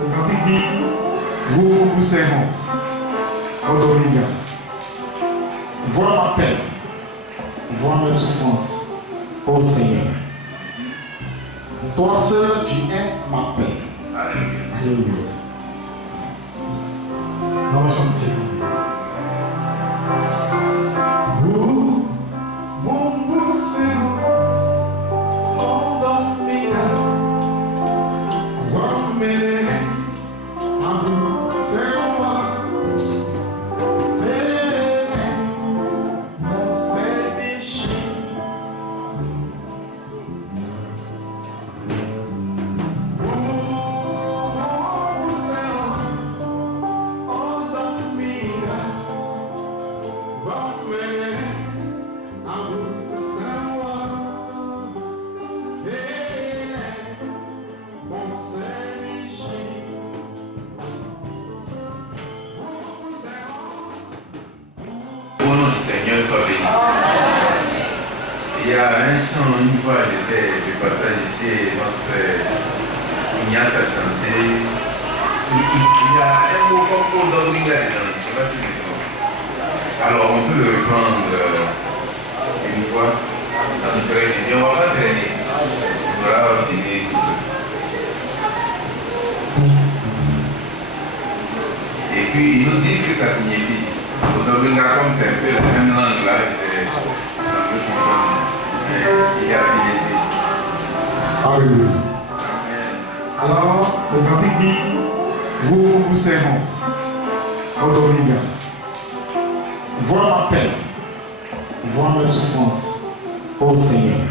Le cantique dit, vous poussez-moi, au Dominga. Vois ma peine, vois mes souffrances, ô Seigneur. Toi seul, tu es ma paix. Alléluia. Non, je chante ici. Vous, mon poussez-moi, au Dominga. Vois mes Seigneur soit béni. Il y a un chant, une fois j'étais de passage ici et notre frère Ignace a chanté. Il y a un mot comme pour Dominga dedans, je ne sais pas si c'est bon. Alors on peut le reprendre une fois. Ça nous ferait génial, on ne va pas traîner. On va finir ici. Et puis ils nous disent ce que ça signifie. Au Dominga, comme c'est un peu la même langue là, ça peut comprendre. Mais il y a bien ici. Alléluia. Alors, le cantique dit, vous poussez-moi, au Dominga. Vois ma paix, vois mes souffrances, ô Seigneur.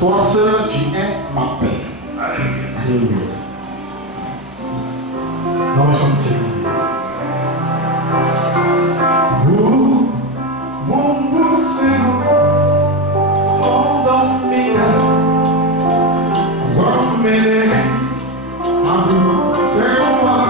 Toi seul, tu es ma paix. Alléluia. Alléluia. Non, je chante ici. Vous, mon poussez-moi, au Dominga. Vois mes amours, c'est moi.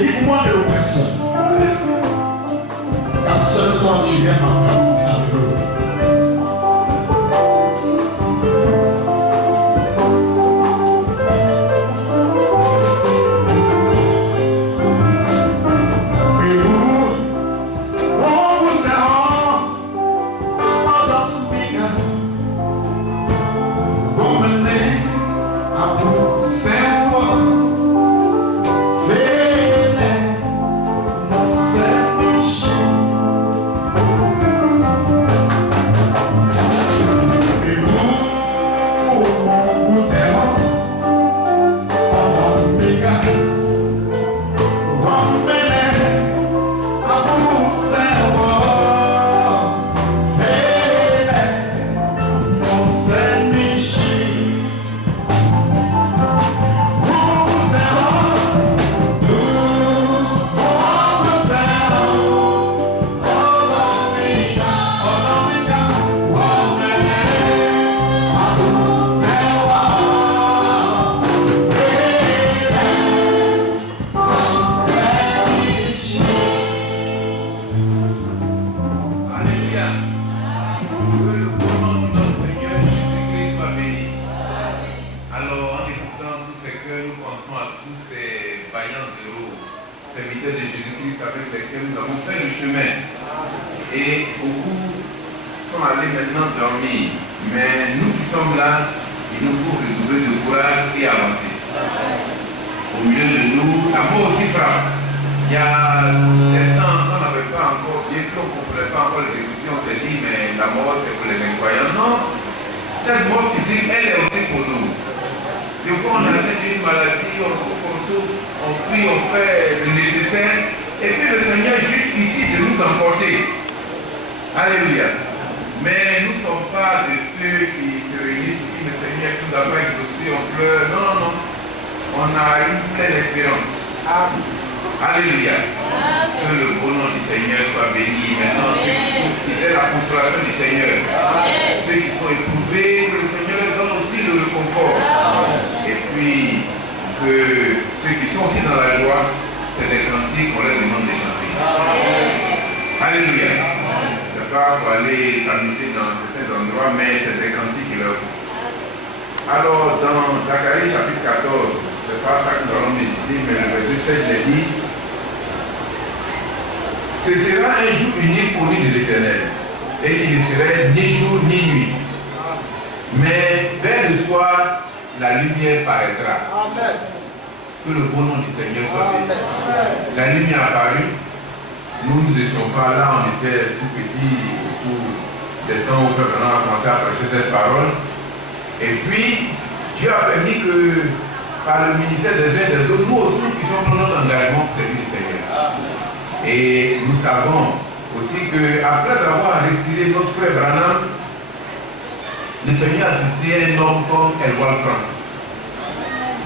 Délivre-moi de l'oppression. Car seul toi tu es ma paix. Alléluia.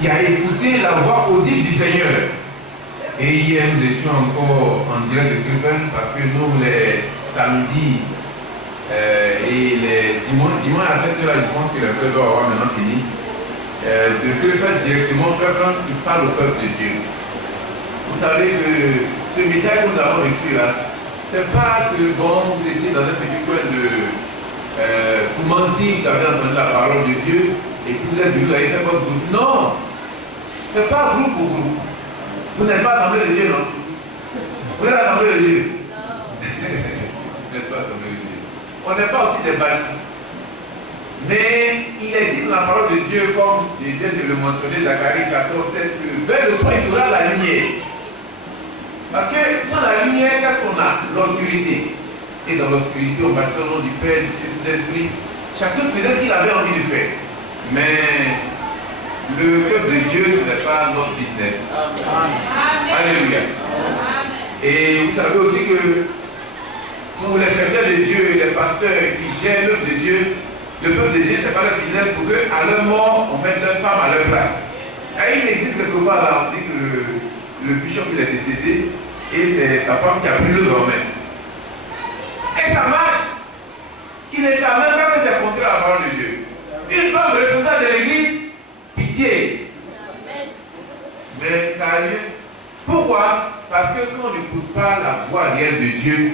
Qui a écouté la voix audible du Seigneur. Et hier, nous étions encore en direct de Krefeld parce que nous, les samedis et les dimanches à 7h, je pense que le frère doit avoir maintenant fini. De Krefeld directement, frère Franck, il parle au peuple de Dieu. Vous savez que ce message que nous avons reçu là, c'est pas que bon, vous étiez dans un petit coin de Koumansi, vous avez entendu la parole de Dieu et que vous êtes venu, vous avez fait votre groupe. Non! C'est pas groupe pour groupe. Vous n'êtes pas assemblée de Dieu, non? Vous êtes assemblée de Dieu? Vous n'êtes pas assemblée de Dieu. On n'est pas aussi des baptistes. Mais il est dit dans la parole de Dieu, comme je viens de le mentionner, Zacharie 14, 7, que vers le soir il y aura la lumière. Parce que sans la lumière, qu'est-ce qu'on a? L'obscurité. Et dans l'obscurité, on bâtit au nom du Père, du Fils et de l'Esprit. Chacun faisait ce qu'il avait envie de faire. Mais le peuple de Dieu, ce n'est pas notre business. Amen. Alléluia. Et vous savez aussi que pour les serviteurs de Dieu et les pasteurs qui gèrent l'œuvre de Dieu, le peuple de Dieu, ce n'est pas leur business pour qu'à leur mort, on mette leur femme à leur place. Il y a une église quelque part là, on dit que le bishop il est décédé et c'est sa femme qui a pris le domaine. Et ça marche. Il ne savent même pas que c'est contre la parole de Dieu. Une femme responsable de l'église, pitié. Mais ça a lieu. Pourquoi? Parce que quand on n'écoute pas la voix réelle de Dieu,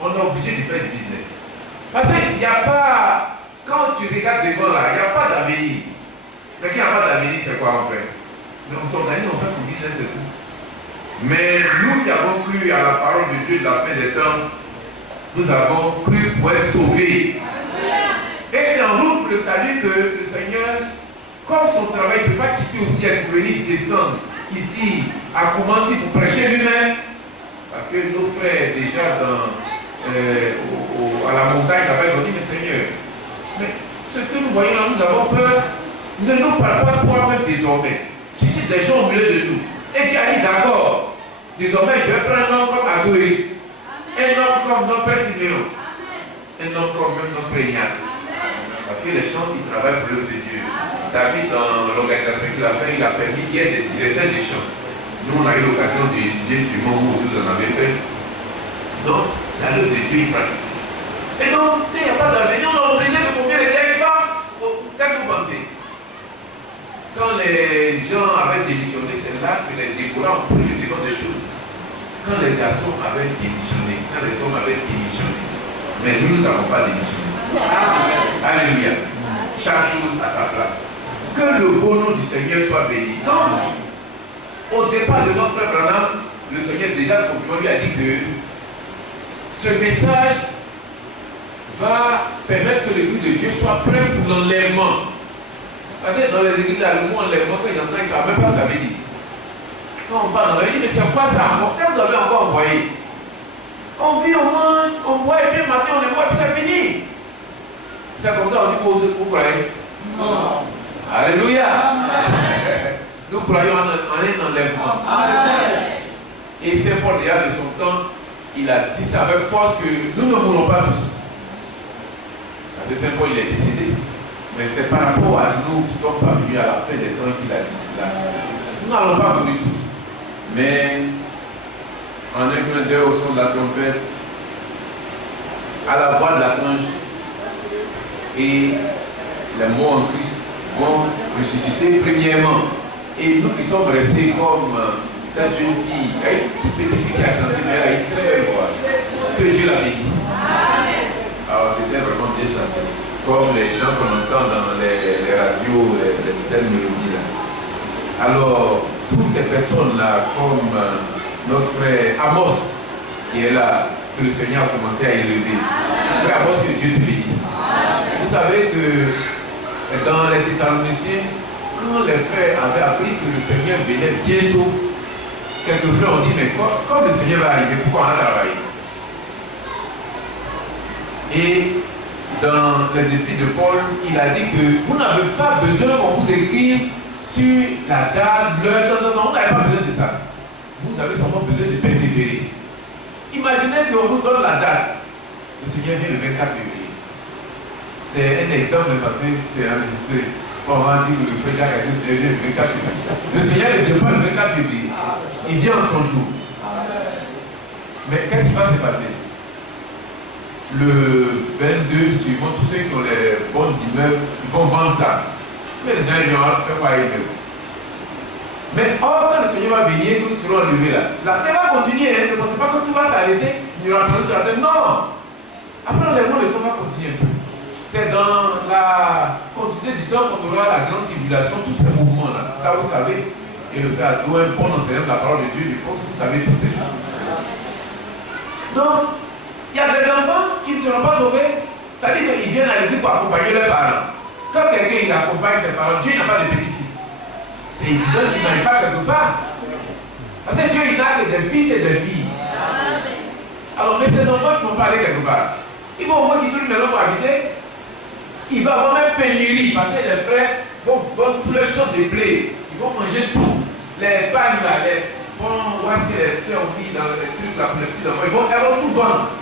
on est obligé de faire du business. Parce qu'il n'y a pas, quand tu regardes devant là, il n'y a pas d'avenir. Mais qu'il n'y a pas d'avenir, c'est quoi on fait? Mais on s'organise, on fait son business et tout. Mais nous qui avons cru à la parole de Dieu de la fin des temps, nous avons cru pour être sauvés. Et c'est en route pour le salut que le Seigneur, comme son travail, ne peut pas quitter au ciel pour venir descendre ici, à commencer pour prêcher lui-même. Parce que nos frères, déjà à la montagne, avaient dit, mais Seigneur, mais ce que nous voyons là, nous avons peur, ne nous parle pas toi-même désormais. Si c'est des gens au milieu de nous, et qui a dit d'accord, désormais je vais prendre un homme comme Adoé, un homme comme notre frère Siméon, un homme comme même notre frère Ignace. Parce que les gens qui travaillent pour l'œuvre de Dieu, David, dans l'organisation qu'il a fait, il a permis qu'il y ait des directeurs des champs. Nous, on a eu l'occasion d'étudier sur le moment où vous en avez fait. Donc, c'est à l'œuvre de Dieu, il pratique. Et donc, il n'y a pas d'avenir, on est obligé de combien les territoires. Qu'est-ce que vous pensez? Quand les gens avaient démissionné, c'est là que les décorants ont pris le devant des choses. Quand les garçons avaient démissionné, quand les hommes avaient démissionné, mais nous n'avons pas démissionné. Alléluia. Chaque chose à sa place. Que le beau nom du Seigneur soit béni. Donc, au départ de notre frère Branham, le Seigneur déjà son plan lui a dit que ce message va permettre que l'église de Dieu soit prête pour l'enlèvement. Parce que dans les églises, le mot enlèvement, quand ils entendent, ils ne savent même pas ce que ça veut dire. Quand on parle dans la vie, mais c'est quoi ça? Qu'est-ce que vous avez encore envoyé? On vit, on mange, on boit, et puis le matin, on les boit, et puis c'est fini. C'est comme ça aussi vous croyez? Non. Alléluia. Nous croyons en un enlèvement. Et Saint Paul, déjà de son temps, il a dit ça avec force que nous ne mourrons pas tous. Parce que Saint Paul, il est décédé. Mais c'est par rapport à nous qui sommes parvenus à la fin des temps qu'il a dit cela. Nous n'allons pas mourir tous. Mais en un clin d'œil au son de la trompette, à la voix de l'archange, et les morts en Christ vont ressusciter premièrement. Et nous qui sommes restés comme cette jeune fille, elle est une toute petite fille qui a chanté, mais elle a une très belle voix. Que Dieu la bénisse. Alors c'était vraiment bien chanté. Comme les chants qu'on entend dans les radios, les telles mélodies là. Alors, toutes ces personnes-là, comme notre frère Amos, qui est là, que le Seigneur a commencé à élever. Frère Amos, que Dieu te bénisse. Vous savez que dans les Thessaloniciens, quand les frères avaient appris que le Seigneur venait bientôt, quelques frères ont dit, mais comme le Seigneur va arriver, pourquoi on a travaillé? Et dans les épîtres de Paul, il a dit que vous n'avez pas besoin qu'on vous écrive sur la date, l'heure, non, vous n'avez pas besoin de ça. Vous avez seulement besoin de persévérer. Imaginez qu'on vous donne la date. Le Seigneur vient le 24 février. C'est un exemple parce que c'est enregistré. On va dire que le frère Jacques a dit que le Seigneur vient le 24 février. Le Seigneur ne vient pas le 24 février. Il vient en son jour. Mais qu'est-ce qui va se passer? Le 22 suivant, tous ceux qui ont les bons immeubles, ils vont vendre ça. Mais le Seigneur vient faire quoi immeuble? Mais quand le Seigneur va venir, nous serons enlevés là. La terre va continuer, hein. Ne pensez pas que tout va s'arrêter, il y aura plus sur la terre. Non! Après l'enlèvement, le temps va continuer un peu. C'est dans la continuité du temps qu'on aura la grande tribulation, tous ces mouvements-là. Ça, vous savez. Et le frère Adou, un bon enseignant de la parole de Dieu, je pense que vous savez tous ces choses. Donc, il y a des enfants qui ne seront pas sauvés. C'est-à-dire qu'ils viennent à l'église pour accompagner leurs parents. Quand quelqu'un accompagne ses parents, Dieu n'a pas de petit-fils. C'est évident qu'il n'arrive pas quelque part. Parce que Dieu, il n'a que des fils et des filles. Alors, mais ces enfants qui vont pas aller quelque part, ils vont au moins quitter une maison pour habiter. Il va avoir même pénurie parce que les frères vont vendre tous les champs de blé. Ils vont manger tout. Les pagnes là, les bons, où est-ce que les soeurs ont mis dans les trucs là pour les petits enfants, elles vont tout vendre.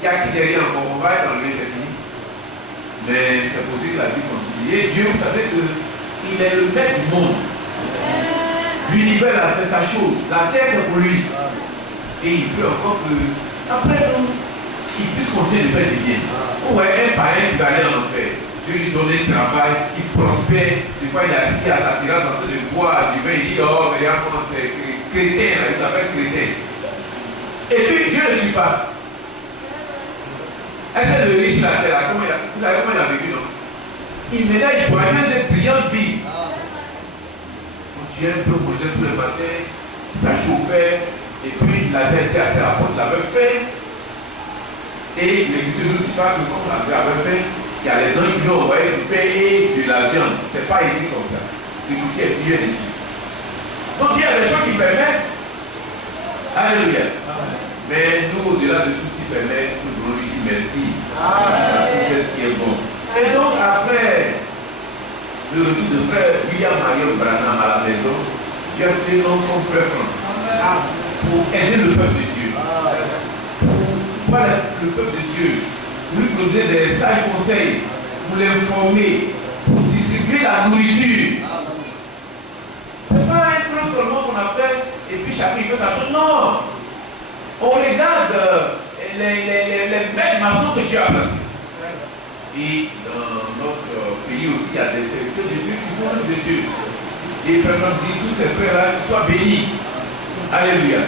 Il y a qui derrière encore, on va être enlevé, c'est fini. Mais c'est possible que la vie continue. Et Dieu, vous savez qu'il est le maître du monde. L'univers là, c'est sa chose. La terre, c'est pour lui. Et il peut encore que, après nous, il puisse continuer de faire du bien. Ouais, un païen qui va aller en enfer. Dieu lui donne un travail, il prospère. Des fois, il est assis à sa terrasse en train de boire du vin. Il dit, oh, regarde comment c'est chrétien, là, il s'appelle chrétien. Et puis Dieu ne tue pas. Est-ce que le riche là, vous savez comment il a vécu, non? Il menait une joyeuse et brillante vie. Dieu peut manger tous les matins, ça chauffait, et puis Lazare était assis à la porte, il avait faim. Et l'Écriture ne dit pas que comme Lazare avait faim, il y a les anges qui lui ont envoyé du pain et de la viande. Ce n'est pas écrit comme ça. L'Écriture est bien ici. Donc il y a des choses qui permettent. Alléluia. Mais nous, au-delà de tout ce qui permet, nous devons lui dire merci. Parce que c'est ce qui est bon. Et donc après le retour de frère William Marion Branham à la maison, Dieu s'est nommé comme frère Franck pour aider le peuple de Dieu. Pour voir le peuple de Dieu, pour lui donner des sages conseils, pour l'informer, pour distribuer la nourriture. Ce n'est pas un plan seulement qu'on a fait et puis chacun fait sa chose. Non! On regarde les belles maçons que Dieu a placées. Et dans notre pays aussi, il y a des serviteurs de Dieu qui font l'œuvre de Dieu. Et vraiment dit tous ces frères-là soient bénis. Alléluia.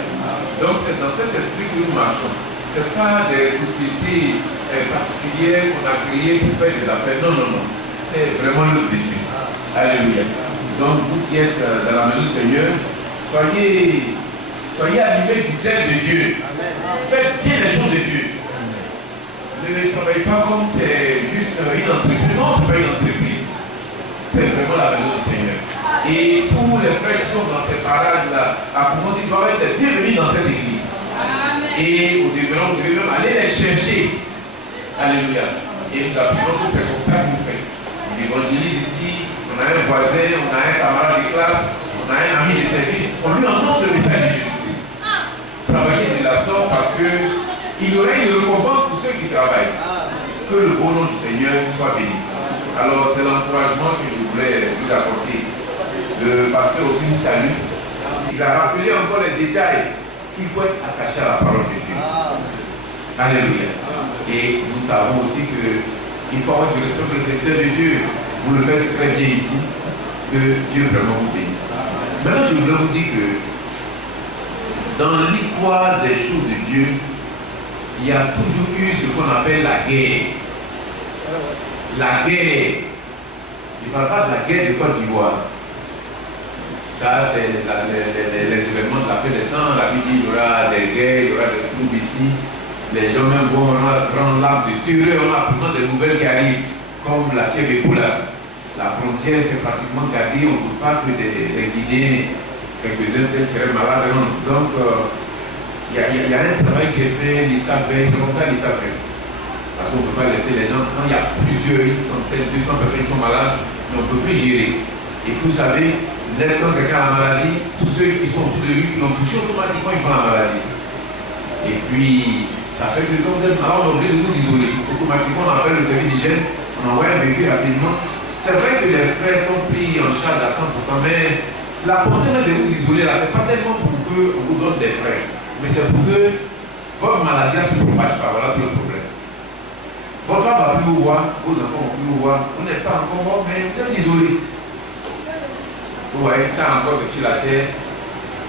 Donc c'est dans cet esprit que nous marchons. Ce n'est pas des sociétés particulières qu'on a créées pour faire des appels. Non, non, non. C'est vraiment l'œuvre de Dieu. Alléluia. Donc vous qui êtes dans la maison du Seigneur, soyez animés du zèle de Dieu. Faites bien les choses de Dieu. Ne travaillez pas comme c'est juste une entreprise. Non, ce n'est pas une entreprise. C'est vraiment la maison du Seigneur. Et tous les frères qui sont dans ces parages-là, à commencer, ils doivent être bienvenus dans cette église. Et nous devons même aller les chercher. Alléluia. Et nous apprenons que c'est comme ça que nous faisons. On évangélise ici, on a un voisin, on a un camarade de classe, on a un ami de service, on lui annonce le message de Jésus. Travailler de la sorte parce qu'il y aurait une récompense pour ceux qui travaillent. Que le bon nom du Seigneur soit béni. Alors c'est l'encouragement que je voulais vous apporter. Le pasteur aussi nous salue. Il a rappelé encore les détails qu'il faut être attaché à la parole de Dieu. Alléluia. Et nous savons aussi qu'il faut avoir du respect pour le secteur de Dieu. Vous le faites très bien ici. Que Dieu vraiment vous bénisse. Maintenant je voulais vous dire que dans l'histoire des choses de Dieu, il y a toujours eu ce qu'on appelle la guerre. La guerre. Je ne parle pas de la guerre de Côte d'Ivoire. Ça, c'est les événements de la fin des temps. La Bible dit qu'il y aura des guerres, il y aura des troubles ici. Les gens même vont prendre l'arme de terreur en apprenant des nouvelles qui arrivent, comme la fièvre Ebola. La frontière, c'est pratiquement gardé. On ne peut pas que les Guinéens, quelques-uns seraient malades. Donc, il y a un travail qui est fait, l'État fait, c'est longtemps l'État fait. Parce qu'on ne peut pas laisser les gens, quand il y a plusieurs, une centaine, 200 personnes qui sont malades, mais on ne peut plus gérer. Et puis vous savez, quand quelqu'un a la maladie, tous ceux qui sont autour de lui, qui l'ont touché, automatiquement ils font la maladie. Et puis, ça fait que quand vous êtes malade, on est obligé de vous isoler. Automatiquement, on appelle le service d'hygiène, on envoie un véhicule rapidement. C'est vrai que les frères sont pris en charge à 100%, mais la pensée de vous isoler là, ce n'est pas tellement pour qu'on vous donne des frais, mais c'est pour que votre maladie ne se propage pas. Voilà tout le problème. Votre femme va plus vous voir, vos enfants vont plus vous voir, vous n'êtes pas encore mort, mais vous êtes isolé. Vous voyez, ça encore c'est sur la terre,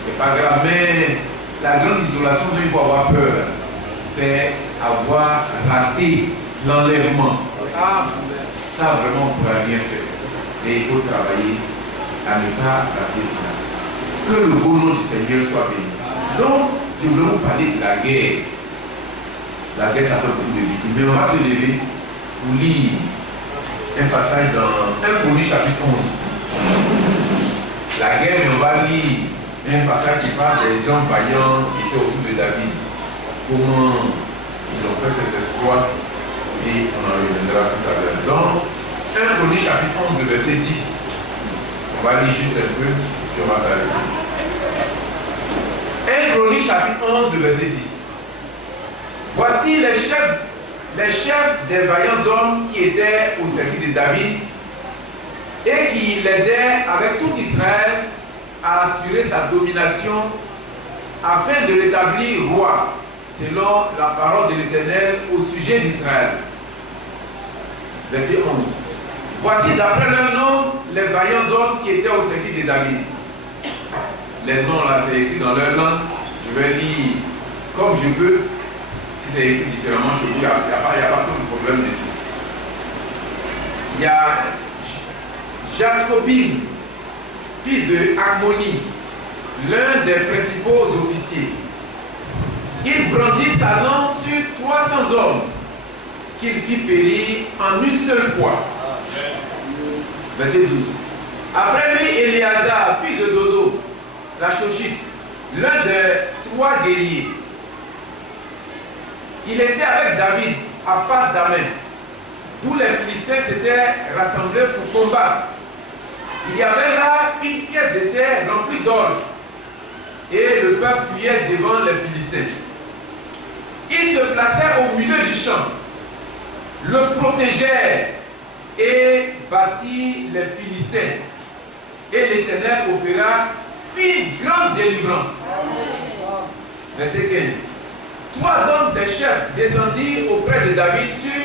c'est pas grave, mais la grande isolation dont il faut avoir peur, c'est avoir raté l'enlèvement. Ça vraiment on ne pourra rien faire. Et il faut travailler à ne pas rater cela. Que le beau nom du Seigneur soit béni. Donc, je voulais vous parler de la guerre. La guerre, ça fait beaucoup de victimes. Mais on va se lever pour lire un passage dans 1 Chroniques chapitre 11. La guerre, mais on va lire un passage qui parle des gens vaillants qui étaient autour de David. Comment ils ont fait ces exploits. Et on en reviendra tout à l'heure. Donc, 1 Chroniques chapitre 11, verset 10. On va lire juste un peu, puis on va s'arrêter. 1 Chroniques chapitre 11, verset 10. Voici les chefs des vaillants hommes qui étaient au service de David et qui l'aidaient avec tout Israël à assurer sa domination afin de l'établir roi, selon la parole de l'Éternel au sujet d'Israël. Verset 11. Voici d'après leur nom les vaillants hommes qui étaient au service de David. les noms là, c'est écrit dans leur langue. Je vais lire comme je peux. Si c'est écrit différemment chez vous, il n'y a pas trop de problème dessus. Il y a Jaskobim, fils de Harmonie, l'un des principaux officiers. Il brandit sa lance sur 300 hommes qu'il fit périr en une seule fois. Verset 12. Après lui, Éléazar, fils de Dodo, la Shoshite, l'un des 3 guerriers. Il était avec David à Pas-Damin, d'où les Philistins s'étaient rassemblés pour combattre. Il y avait là une pièce de terre remplie d'orge, et le peuple fuyait devant les Philistins. Il se plaçait au milieu du champ, le protégeait et battit les Philistins. Et l'Éternel opéra une grande délivrance. Verset 15. 3 d'hommes des chefs descendirent auprès de David sur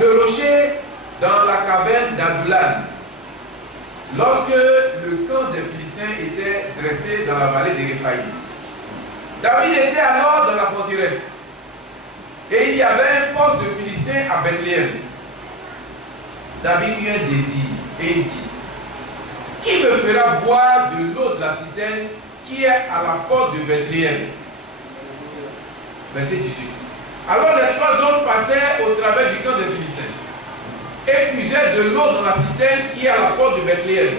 le rocher dans la caverne d'Adullam, lorsque le camp des Philistins était dressé dans la vallée de Réphaïm. David était alors dans la forteresse, et il y avait un poste de Philistins à Bethléem. David eut un désir, et il dit: qui me fera boire de l'eau de la citerne qui est à la porte de Bethléem? Verset 18. Alors les 3 hommes passaient au travers du camp des Philistins et puisaient de l'eau dans la citerne qui est à la porte de Bethléem.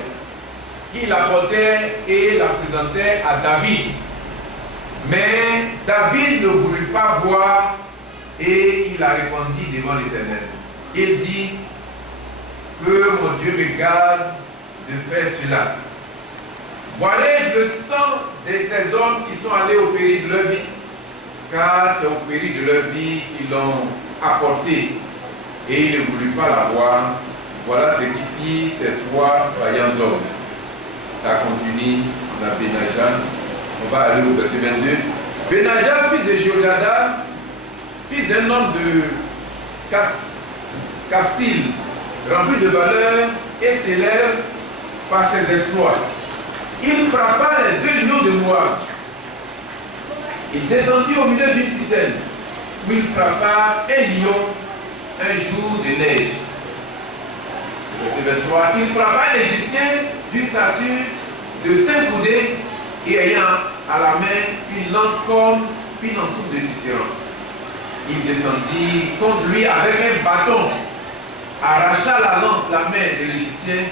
Ils l'apportaient et la présentaient à David. Mais David ne voulut pas boire et il a répondu devant l'Éternel. Il dit: que mon Dieu me garde de faire cela. Boirai-je le sang de ces hommes qui sont allés au péril de leur vie? Car c'est au péril de leur vie qu'ils l'ont apporté. Et il ne voulut pas la boire. Voilà ce qui fit ces 3 vaillants hommes. Ça continue, on a Benajan. On va aller au verset 22. Benajan, fils de Jodada, fils d'un homme de Capsil, rempli de valeur et célèbre par ses exploits. Il frappa les 2 lions de Moab. Il descendit au milieu d'une citerne où il frappa un lion un jour de neige. Verset 23. Il frappa un Égyptien d'une stature de 5 coudées et ayant à la main une lance comme une ensuite de tisserand. Il descendit contre lui avec un bâton, arracha la main de l'Égyptien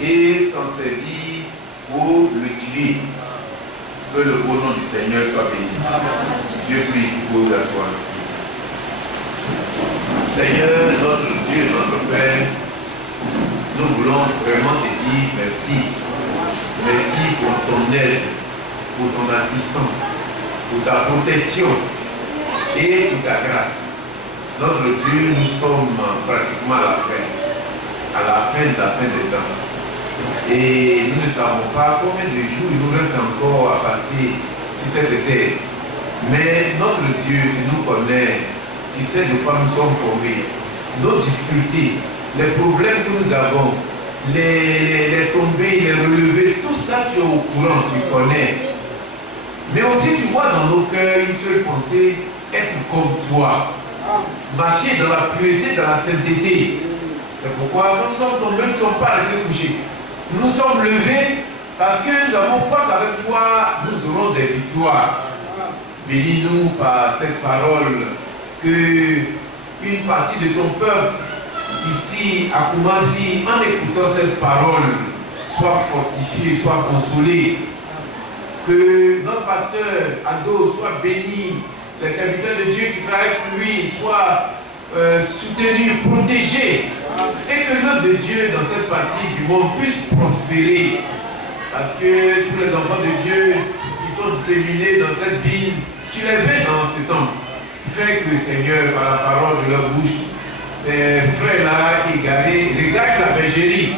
et s'en servit pour le tuer. Que le beau nom du Seigneur soit béni. Dieu prie pour la foi. Seigneur, notre Dieu, notre Père, nous voulons vraiment te dire merci. Merci pour ton aide, pour ton assistance, pour ta protection et pour ta grâce. Notre Dieu, nous sommes pratiquement à la fin des temps. Et nous ne savons pas combien de jours il nous reste encore à passer sur cette terre. Mais notre Dieu, tu nous connais, tu sais de quoi nous sommes formés, nos difficultés, les problèmes que nous avons, les tombées, les relevés, tout ça tu es au courant, tu connais. Mais aussi tu vois dans nos cœurs une seule pensée, être comme toi, marcher dans la pureté, dans la sainteté. C'est pourquoi nous sommes tombés, nous ne sommes pas restés couchés. Nous nous sommes levés parce que nous avons foi qu'avec toi, nous aurons des victoires. Bénis-nous par cette parole, que une partie de ton peuple, ici à Koumassi, en écoutant cette parole, soit fortifié, soit consolé. Que notre pasteur Ado soit béni, les serviteurs de Dieu qui travaillent pour lui soient soutenus, protégés, et que l'œuvre de Dieu dans cette partie du monde puisse prospérer. Parce que tous les enfants de Dieu qui sont disséminés dans cette ville, tu les mets dans ce temps. Fais que, Seigneur, par la parole de leur bouche, ces frères-là égarés regardent la bergerie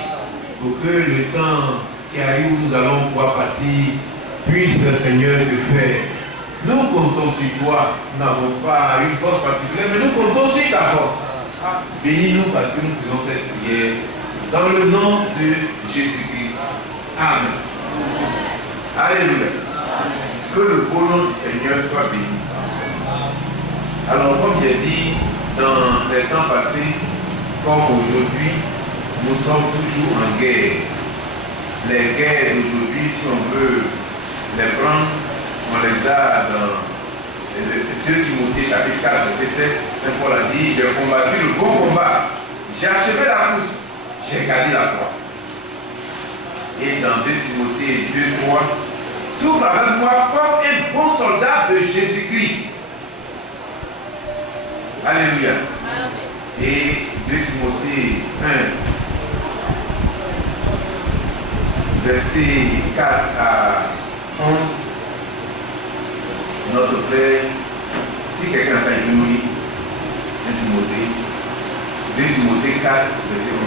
pour que le temps qui arrive où nous allons pouvoir partir puisse, Seigneur, se faire. Nous comptons sur toi. Nous n'avons pas une force particulière, mais nous comptons sur ta force. Bénis-nous parce que nous faisons cette prière dans le nom de Jésus-Christ. Amen. Alléluia. Que le beau nom du Seigneur soit béni. Alors, comme j'ai dit, dans les temps passés, comme aujourd'hui, nous sommes toujours en guerre. Les guerres d'aujourd'hui, si on veut les prendre, on les a dans 2 Timothée chapitre 4, verset 7. Saint Paul a dit, j'ai combattu le bon combat, j'ai achevé la course, j'ai gardé la foi. Et dans 2 Timothée 2, 3, souffre avec moi comme un bon soldat de Jésus-Christ. Alléluia. Et 2 Timothée 1, verset 4 à 11, notre frère, si quelqu'un s'est nous 2 Timothée 4, verset 11.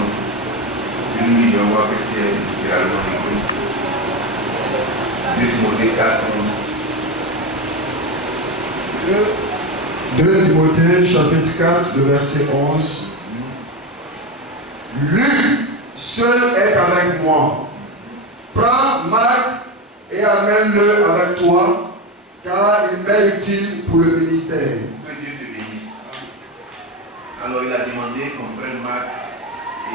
Je nous lis, on voit que c'est littéralement écrit. 2 Timothée 4, 11. 2 Timothée chapitre 4, le verset 11. Luc seul est avec moi. Prends Marc et amène-le avec toi, car il m'est utile pour le ministère. Que Dieu te bénisse. Alors il a demandé qu'on prenne Marc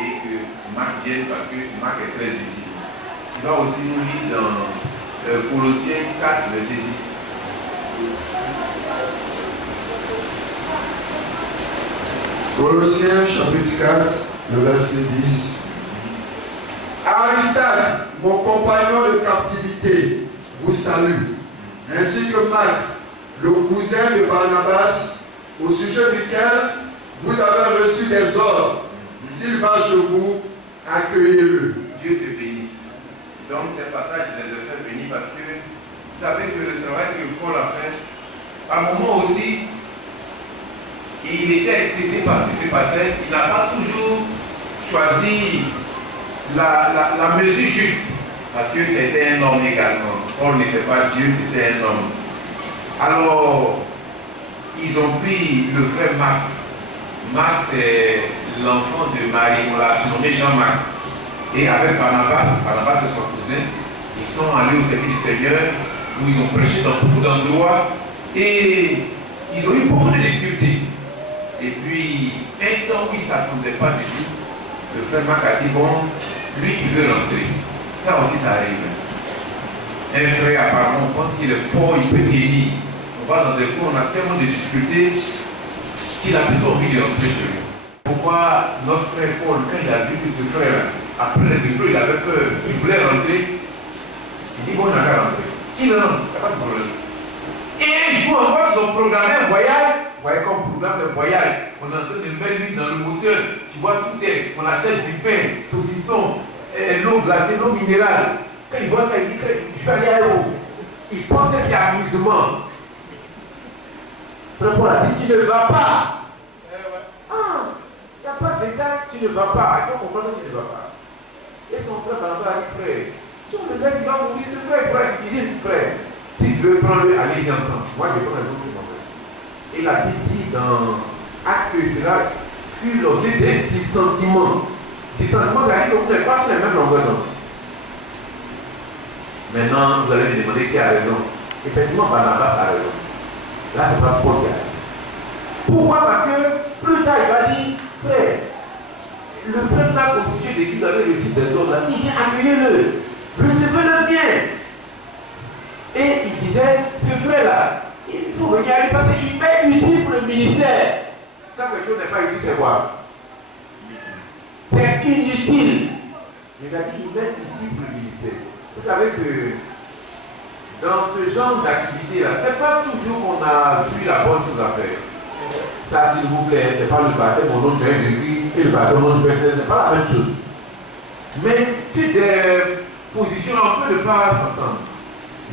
et que Marc vienne parce que Marc est très utile. Il va aussi nous lire dans Colossiens 4, verset 10. Colossiens chapitre 4, le verset 10. Aristarque, mon compagnon de captivité, vous salue, ainsi que Marc, le cousin de Barnabas, au sujet duquel vous avez reçu des ordres. S'il va chez vous, accueillez-le. Dieu te bénisse. Donc ces passages, je les ai fait venir parce que vous savez que le travail que Paul a fait, à un moment aussi, il était excédé par ce qui se passait. Il n'a pas toujours choisi la mesure juste. Parce que c'était un homme également. Paul n'était pas Dieu, c'était un homme. Alors, ils ont pris le frère Marc. Marc, c'est l'enfant de Marie, on l'a surnommé Jean-Marc. Et avec Barnabas c'est son cousin, ils sont allés au service du Seigneur, où ils ont prêché dans beaucoup d'endroits. Et ils ont eu beaucoup de difficultés. Et puis, un temps où ils ne s'attendaient pas du tout, le frère Marc a dit, bon, lui, il veut rentrer. Ça aussi, ça arrive. Un frère, apparemment, on pense qu'il est fort, il peut guérir. On va dans des cours, on a tellement de difficultés qu'il a plutôt envie de rentrer chez lui. Pourquoi notre frère Paul, quand il a vu que ce frère, après les épreuves, il avait peur, il voulait rentrer, il dit, bon, on n'a qu'à rentrer. Il rentre, il n'y a pas de problème. Et un jour encore, ils ont programmé un voyage. Vous voyez comme programme de voyage, on est en train de mettre lui dans le moteur, tu vois tout est, on achète du pain, saucisson, l'eau glacée, l'eau minérale. Quand il voit ça, il dit, je vais aller à l'eau. Il pense que c'est amusement. Frère Paul a dit, tu ne vas pas. Ah, il n'y a pas de détail, tu ne vas pas. Il faut comprendre que tu ne vas pas. Et son frère Barnabas a dit, frère, si on le laisse, il va mourir, ce frère pourra utiliser le frère. Si tu veux prendre-le, allez-y ensemble. Moi, je prends un autre moment. Et la Bible dit dans Actes que cela fut l'objet d'un dissentiment. Dissentiment, ça veut dire que vous n'êtes pas sur la même longueur d'onde. Maintenant, vous allez me demander qui a raison. Effectivement, Barnabas a raison. Là, c'est pas Paul qui a raison. Pourquoi? Parce que plus tard, il va dire, frère, le frère Marc au sujet de qui vous avez reçu des ordres là, s'il vient, accueillez-le, recevez-le bien. Et il disait, ce frère-là, il faut venir à lui parce qu'il est utile pour le ministère. Quand quelque chose n'est pas utile, c'est quoi? C'est inutile. Il a dit, il est utile pour le ministère. Vous savez que dans ce genre d'activité-là, ce n'est pas toujours qu'on a vu la bonne chose à faire. Ça, s'il vous plaît, ce n'est pas le baptême au nom de Jésus-Christ et le baptême au nom du Père, ce n'est pas la même chose. Mais sur des positions, on peut ne pas s'entendre.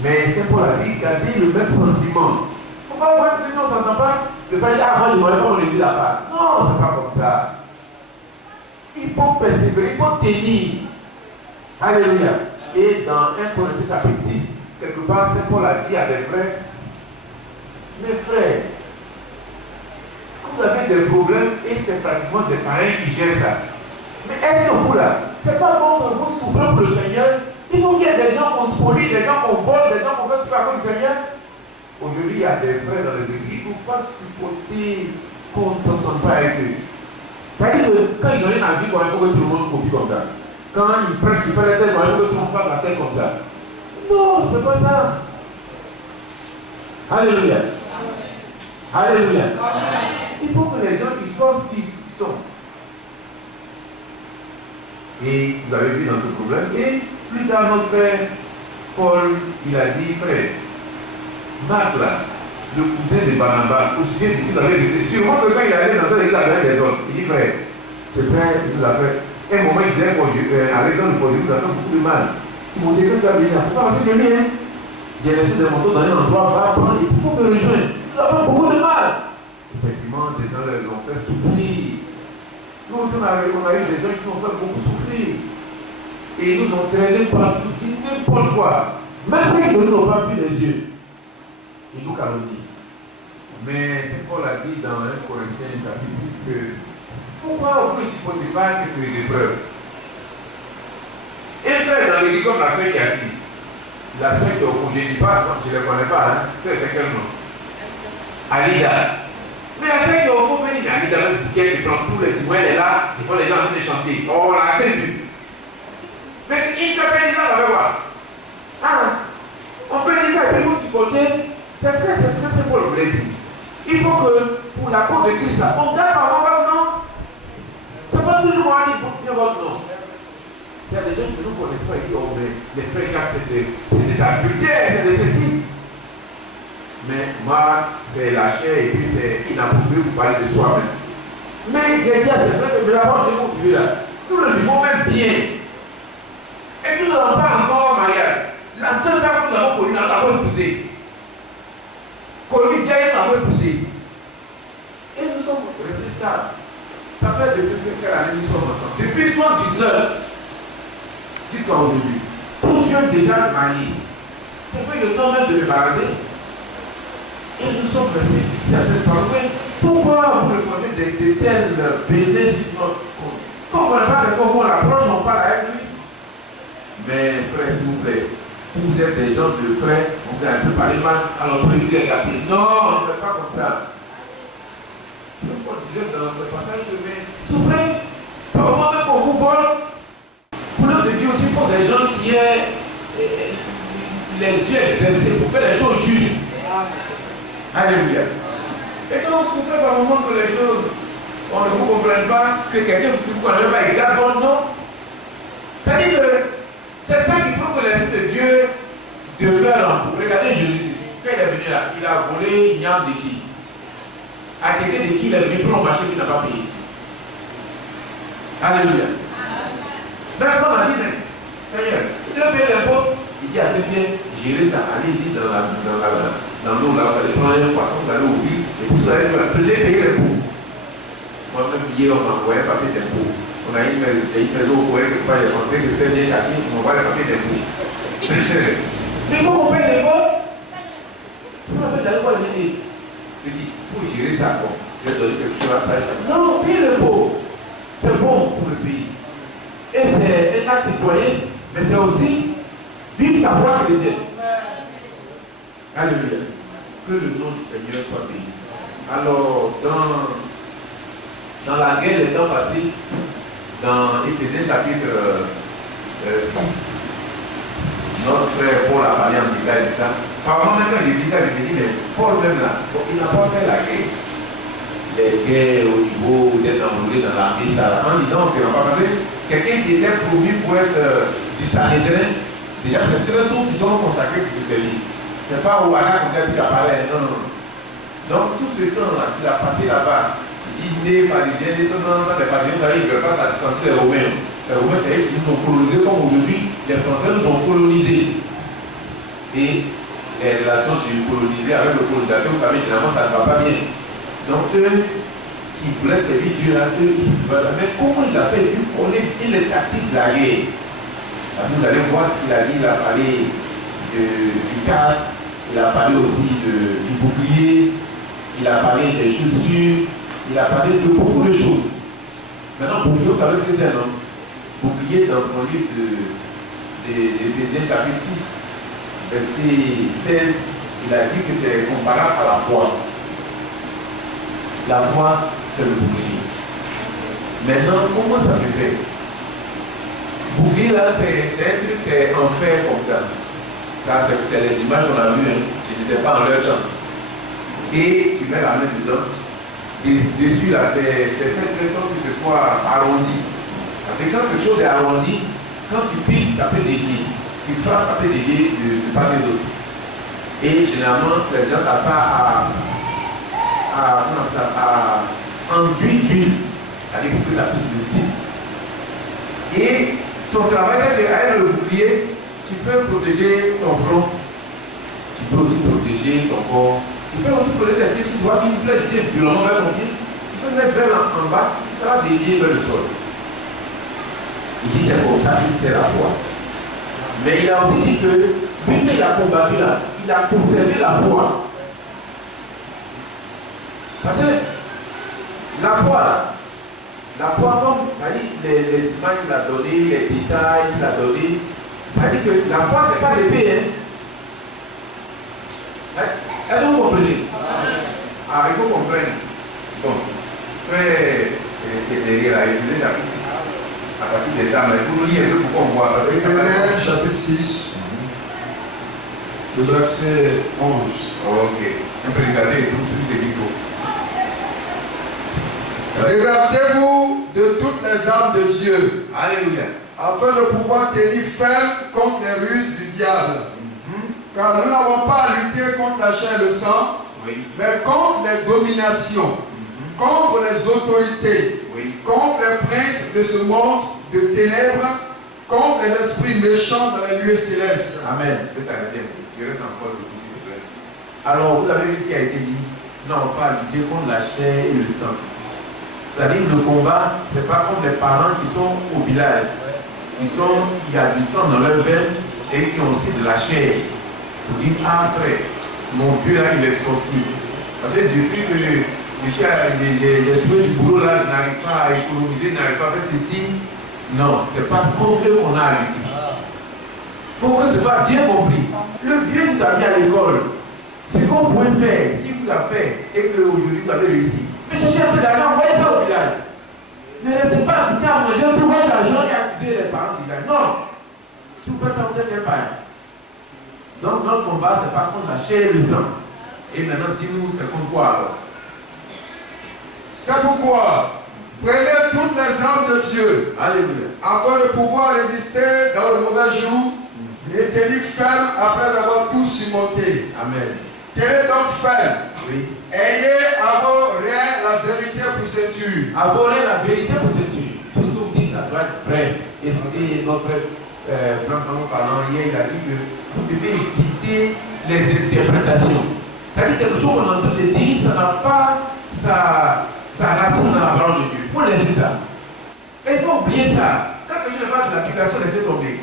Mais c'est pour la vie garder le même sentiment. Pourquoi vous dites, on ne s'entend pas? Le frère dit, ah, moi, je ne vais pas le dire là-bas. Non, ce n'est pas comme ça. Il faut persévérer, il faut tenir. Alléluia. Et dans 1 Corinthiens chapitre 6, quelque part, Saint Paul a dit à des frères, mes frères, si vous avez des problèmes, et c'est pratiquement des pareils qui gèrent ça. Mais est-ce que vous là, c'est pas bon que vous souffrez pour le Seigneur, Il faut qu'il y ait des gens qu'on spolie, des gens qu'on vole, des gens qu'on fait super comme du Seigneur. Aujourd'hui, il y a des frères dans les églises qui ne peuvent pas supporter qu'on ne s'entende pas avec eux. C'est-à-dire que quand ils ont une avis, il faut que tout le monde copie comme ça. Quand ils prêchent, ils font la tête, il faut que tout le monde fasse la tête comme ça. Non, c'est pas ça. Alléluia. Alléluia. Il faut que les gens ils soient ce qu'ils sont. Et vous avez vu dans ce problème. Et plus tard, notre frère Paul, il a dit, frère, Marc là, le cousin de Barnabas, au sujet de tout à l'heure, sûrement que quand il allait dans cette église avec des autres, il dit, frère, ce frère, il nous a fait. Un moment, il disait, à raison de Paul, il nous a fait beaucoup de mal. Timothée, quand tu vas venir, il ne faut pas passer chez lui, hein. J'ai laissé des manteaux dans un endroit, va prendre, il faut me rejoindre. Il a fait beaucoup de mal. Effectivement, des gens l'ont fait souffrir. Nous aussi, on a eu des gens qui nous ont fait beaucoup souffrir. Et ils nous ont traînés partout, dit n'importe quoi. Même ceux qui ne nous ont pas vu les yeux, ils nous calomnient. Mais c'est Paul a dit dans 1 Corinthiens chapitre 6 que pourquoi vous ne supportez pas quelques épreuves? Et frère, dans l'église comme la sœur qui est assise, la sœur qui est au fond, je ne dis pas, je ne les connais pas, hein. C'est quel nom? Alida. Mais la sœur qui est au fond, elle dit, Alida, là, c'est pour qu'elle se prend tous les témoins, elle est là, il faut les gens venir chanter. Oh, la sœur du. Mais il s'appelle ça, ça veut quoi? Ah, on peut dire ça, il faut supporter. C'est ce que c'est pour le vrai. Il faut que, pour la cause de Christ, on garde par votre nom. C'est pas toujours moi qui pour dire votre nom. Il y a des gens qui ne nous connaissent pas et qui ont des frères Jacques, c'est des adultères, c'est de ceci. Mais moi, c'est la chair et puis c'est inapproprié pour parler de soi-même. Mais j'ai dit à ces frères que je l'avons découvert là. Nous le vivons même bien. Et nous n'avons pas encore mariage. La seule femme que nous avons connue, nous l'avons épousée. Connue bien, nous l'avons épousée. Et nous sommes restés stables. Ça fait depuis quelle année nous sommes ensemble? Depuis 19. Jusqu'à aujourd'hui. Tout jeune déjà marié. Pour le temps même de me balader. Et nous sommes restés fixés à cette parole. Pourquoi vous reconnez de telles bénédictions sur notre compte? Quand on n'a pas de comment on l'approche, on parle avec lui. Mais frère, s'il vous plaît, si vous êtes des gens de frères, on vous a un peu parlé mal, alors vous pouvez les garder. Non, on ne fait pas comme ça. C'est ce qu'on disait dans ce passage de mais souffrez, pas vraiment même pour vous vole. Pour l'homme de Dieu aussi, il faut des gens qui aient les yeux exercés pour faire les choses justes. Alléluia. Et quand vous souffrez par moment que les choses, on ne vous comprenne pas, que quelqu'un ne vous connaît pas, il garde votre nom. C'est-à-dire que c'est ça qui prouve que l'Esprit de Dieu demeure en vous. Regardez Jésus, quand il est venu là, il a volé une âme de qui? À quelqu'un de qui il est venu pour un marché qu'il n'a pas payé. Alléluia. Mais quand on a dit, mais Seigneur, tu as payé l'impôt, il dit assez bien, gérer ça, allez-y dans l'eau là, vous allez prendre un poisson, vous allez ouvrir, et puis vous allez payer l'impôt. Moi-même, hier, on m'a envoyé un papier d'impôt. On a une maison au poète, quelque part, il a pensé que c'était bien caché, on va le papier d'impôt. Mais il faut qu'on paye l'impôt. Vous m'avez d'aller voir l'idée. Je dis, il faut gérer ça. Bon, je vais donner quelque chose après. Non, payer l'impôt. C'est bon pour le pays. Et c'est un acte citoyen, mais c'est aussi vivre sa foi chrétienne. Alléluia. Que le nom du Seigneur soit béni. Alors, dans la guerre des temps passés, dans Éphésiens chapitre 6, notre frère Paul a parlé en détail de ça. Apparemment, même quand j'ai dit ça, je me dis, mais Paul même là, il n'a pas fait la guerre. Les guerres au niveau d'être enrôlé dans l'armée, ça, en disant, on ne pas parce que quelqu'un qui était promu pour être du Sanhédrin, déjà c'est très tôt qu'ils sont consacrés pour ce service. Ce n'est pas au hasard comme ça qu'il apparaît, non, non. Donc tout ce temps-là qu'il a passé là-bas, dîner, parisiens, des parisiens, ça ils ne veulent pas sentir les Romains. Les Romains, c'est eux qui nous ont colonisés comme aujourd'hui, les Français nous ont colonisés. Et les relations du colonisé avec le colonisateur, vous savez, généralement, ça ne va pas bien. Donc, eux qui voulaient servir Dieu, là, eux qui se veulent. Mais comment il a fait? Il connaît bien les tactiques de la guerre. Parce que vous allez voir ce qu'il a dit, il a parlé du casque, il a parlé aussi du bouclier, il a parlé des chaussures, il a parlé de beaucoup de choses. Maintenant, bouclier, vous savez ce que c'est, non? Bouclier, dans son livre d'Éphésiens chapitre 6, verset 16, il a dit que c'est comparable à la foi. La foi, c'est le bouclier. Maintenant, comment ça se fait? Bouclier là, c'est un truc, c'est en fer comme ça. Ça, c'est les images qu'on a vues, hein, qui n'étaient pas en leur temps. Et tu mets la main dedans. Dessus là, c'est très sorte que ce soit arrondi. Parce que quand quelque chose est arrondi, quand tu piques, ça peut dévier. Tu frappes, ça peut dévier de part et d'autre. Et généralement, les gens n'ont pas à enduire d'huile, c'est-à-dire pour que ça puisse réussir. Et son travail, c'est qu'avec le bouclier, tu peux protéger ton front, tu peux aussi protéger ton corps, tu peux aussi protéger tes pieds. Si tu vois qu'une flèche vient violemment vers ton pied, tu peux mettre vers en bas, ça va dévier vers le sol. Il dit c'est comme ça qu'il sert la foi. Mais il a aussi dit que, vu qu'il a combattu là, il a conservé la foi. Parce que la foi, comme les images qu'il a donné, les détails qu'il a donné, ça dit que la foi, ce n'est pas l'épée. Hein? Est-ce que vous comprenez? Ah, il faut comprendre. Bon, frère, derrière là, Éphésiens chapitre 6, à partir des armes, vous nous lisez un peu pour qu'on voit. Éphésiens chapitre 6, le verset 11. Ok, un prédicateur et tout ce qu'il faut. Revêtez-vous de toutes les armes de Dieu. Alléluia. Afin de pouvoir tenir ferme contre les ruses du diable. Car nous n'avons pas à lutter contre la chair et le sang, Oui. mais contre les dominations, contre les autorités, Oui. contre les princes de ce monde de ténèbres, contre les esprits méchants dans les lieux célestes. Amen. Je vais t'arrêter un peu. Je reste encore debout, s'il te plaît. Alors, vous avez vu ce qui a été dit. Non, on va lutter contre la chair et le sang. C'est-à-dire que le combat, ce n'est pas contre les parents qui sont au village. Il y a du sang dans leur veine et qui ont aussi de la chair. Vous dites, ah frère, mon vieux là, il est sorcier. Parce que depuis que monsieur j'ai trouvé du boulot là, je n'arrive pas à économiser, je n'arrive pas à faire ceci. Non, ce n'est pas contre eux qu'on a à lutter. Il faut que ce soit bien compris. Le vieux nous a mis à l'école. Ce qu'on pouvait faire, si vous avez fait et qu'aujourd'hui vous avez réussi, mais cherchez un peu d'argent, envoyez ça au village. Ne laissez pas habiter à manger un peu d'argent et accuser les parents du village. Non. Si vous faites ça, vous êtes un païen. Donc notre combat, ce n'est pas contre la chair et le sang. Et maintenant, dis-nous, c'est contre quoi alors? C'est pourquoi prenez toutes les armes de Dieu. Alléluia. Afin de pouvoir résister dans le mauvais jour et tenir ferme après avoir tout surmonté. Amen. Tenez donc ferme. Oui. Ayez à vos reins la vérité pour ceinture. À vos reins la vérité pour ceinture. Tout ce que vous dites, ça doit être vrai. Et notre frère, franchement parlant, hier, il a dit que vous devez éviter les interprétations. C'est-à-dire que quelque chose qu'on est en train de dire, ça n'a pas sa racine dans la parole de Dieu. Il faut laisser ça. Et il faut oublier ça. Quand quelque chose n'est pas de l'application, laissez tomber.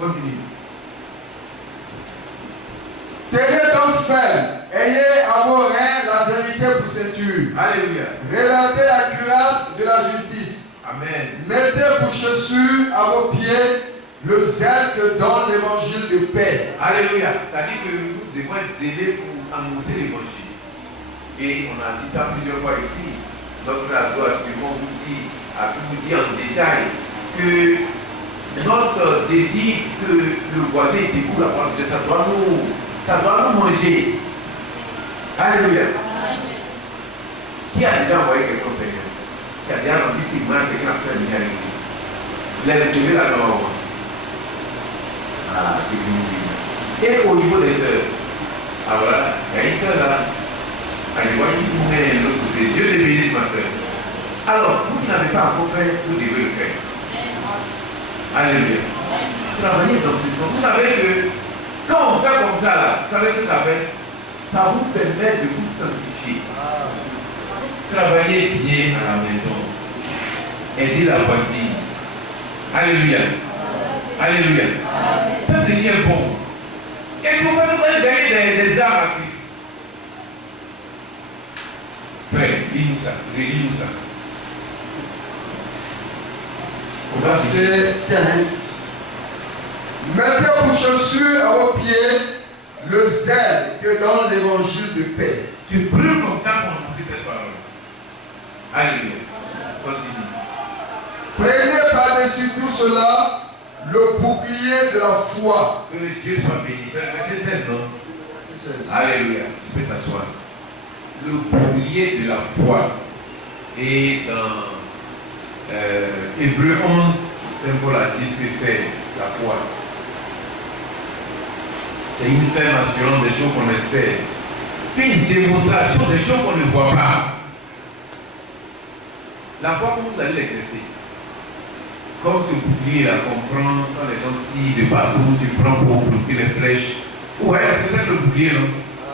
Continue. Tenez donc ferme. Ayez à vos reins la vérité pour ceinture. Alléluia. Relatez la cuirasse de la justice. Amen. Mettez pour chaussure à vos pieds le zèle que donne l'évangile de paix. Alléluia. C'est-à-dire que nous devons être zélés pour annoncer l'évangile. Et on a dit ça plusieurs fois ici. Notre frère doit suivant a pu vous dire en détail que notre désir que le voisin découvre la parole de Dieu, ça doit nous manger. Alléluia. Qui a déjà envoyé quelqu'un au Seigneur? Qui a déjà rendu témoin quelqu'un a fait la lumière avec lui? Lève la main. Ah, c'est bien. Et au niveau des sœurs, ah voilà, il y a une sœur là. Allez, voyez, vous mettez de l'autre côté. Dieu te bénisse, ma sœur. Alors, vous qui n'avez pas encore fait, vous devez le faire. Alléluia. Travaillez dans ce sens. Vous savez que quand on fait comme ça, là, vous savez ce que ça fait? Ça vous permet de vous sanctifier. Travaillez bien à la maison. Aidez la voisine. Alléluia. Alléluia. Ça, c'est bien bon. Est-ce que vous pouvez gagner des armes à Christ? Frère, lis-nous ça. Relis-nous ça. Verset 15. Mettez pour chaussure à vos pieds le zèle que donne l'évangile de paix. Tu brûles comme ça pour annoncer cette parole. Alléluia. Continue. Prenez par-dessus tout cela le bouclier de la foi. Que Dieu soit béni. C'est le verset 7, non? Alléluia. Tu peux t'asseoir. Le bouclier de la foi. Et dans Hébreu 11, Saint Paul a dit ce que c'est la foi. C'est une ferme assurance des choses qu'on espère. Une démonstration des choses qu'on ne voit pas. La foi, comment vous allez l'exercer? Comme ce bouclier là qu'on prend quand les gens tirent de partout, tu prends pour bloquer les flèches. Ouais, est-ce que c'est le bouclier là?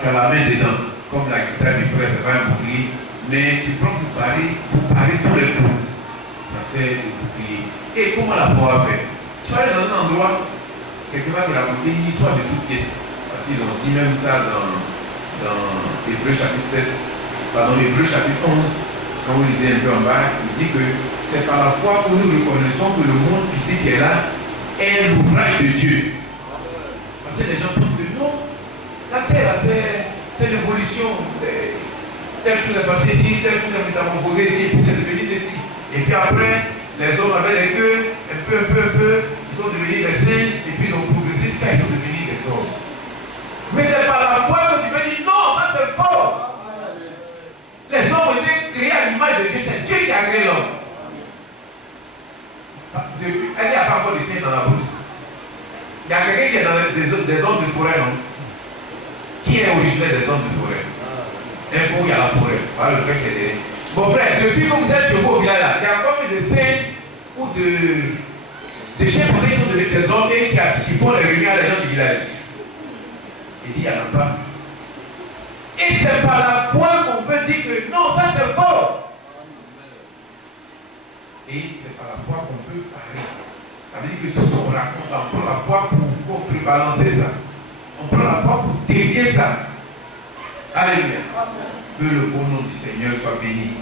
Tu as la main dedans. Comme la guitare du frère, c'est pas un bouclier. Mais tu prends pour parer tous les coups. Ça c'est le bouclier. Et comment la foi fait? Tu vas aller dans un endroit, quelqu'un va te raconter une histoire de toute pièce. Parce qu'ils ont dit même ça dans Hébreu chapitre 7, pardon, Hébreu chapitre 11, quand vous lisez un peu en bas, il dit que c'est par la foi que nous reconnaissons que le monde physique est là, est l'ouvrage de Dieu. Parce que les gens pensent que non, la terre, c'est l'évolution. Telle chose est passée ici, telle chose est métamorphosée ici, puis c'est devenu ceci. Et puis après, les hommes avaient les queues, un peu, ils sont devenus des saints, et puis ils ont progressé jusqu'à ils sont devenus des hommes. Mais c'est par la foi que tu peux dire non, ça c'est faux. Les hommes ont été créés à l'image de Dieu, c'est Dieu qui a créé l'homme. Est-ce qu'il n'y a pas encore de saints dans la brousse? Il y a quelqu'un qui est dans des hommes de forêt, non? Qui est originaire des hommes de forêt? Un peu où il y a la forêt, pas le frère qui est derrière. Mon frère, depuis que vous êtes chez vous au village là, il y a encore de saints ou de chefs qui sont devenus des hommes et qui font les réunions à les gens du village. Il dit, il n'y en a pas. Et c'est par la foi qu'on peut dire que non, ça c'est faux. Et c'est par la foi qu'on peut parler. Ça veut dire que tout ce qu'on raconte, on prend la foi pour contrebalancer ça. On prend la foi pour dévier ça. Alléluia. Que le bon nom du Seigneur soit béni.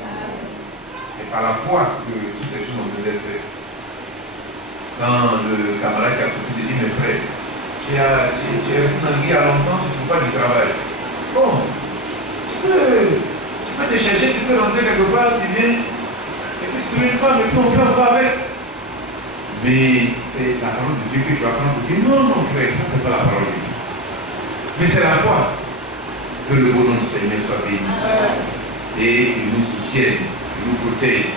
C'est par la foi que toutes ces choses ont besoin d'être faites. Quand le camarade qui a tout dit, mes frères, tu es resté dans le guerre longtemps, tu ne trouves pas du travail. Bon, tu peux te chercher, tu peux rentrer quelque part, tu viens, et puis tu trouves une femme, et puis on fait encore avec. Mais c'est la parole de Dieu que tu apprends pour dire non, non frère, ça c'est pas la parole de Dieu. Mais c'est la foi. Que le bon nom du Seigneur soit béni. Et qu'il nous soutienne, qu'il nous protège.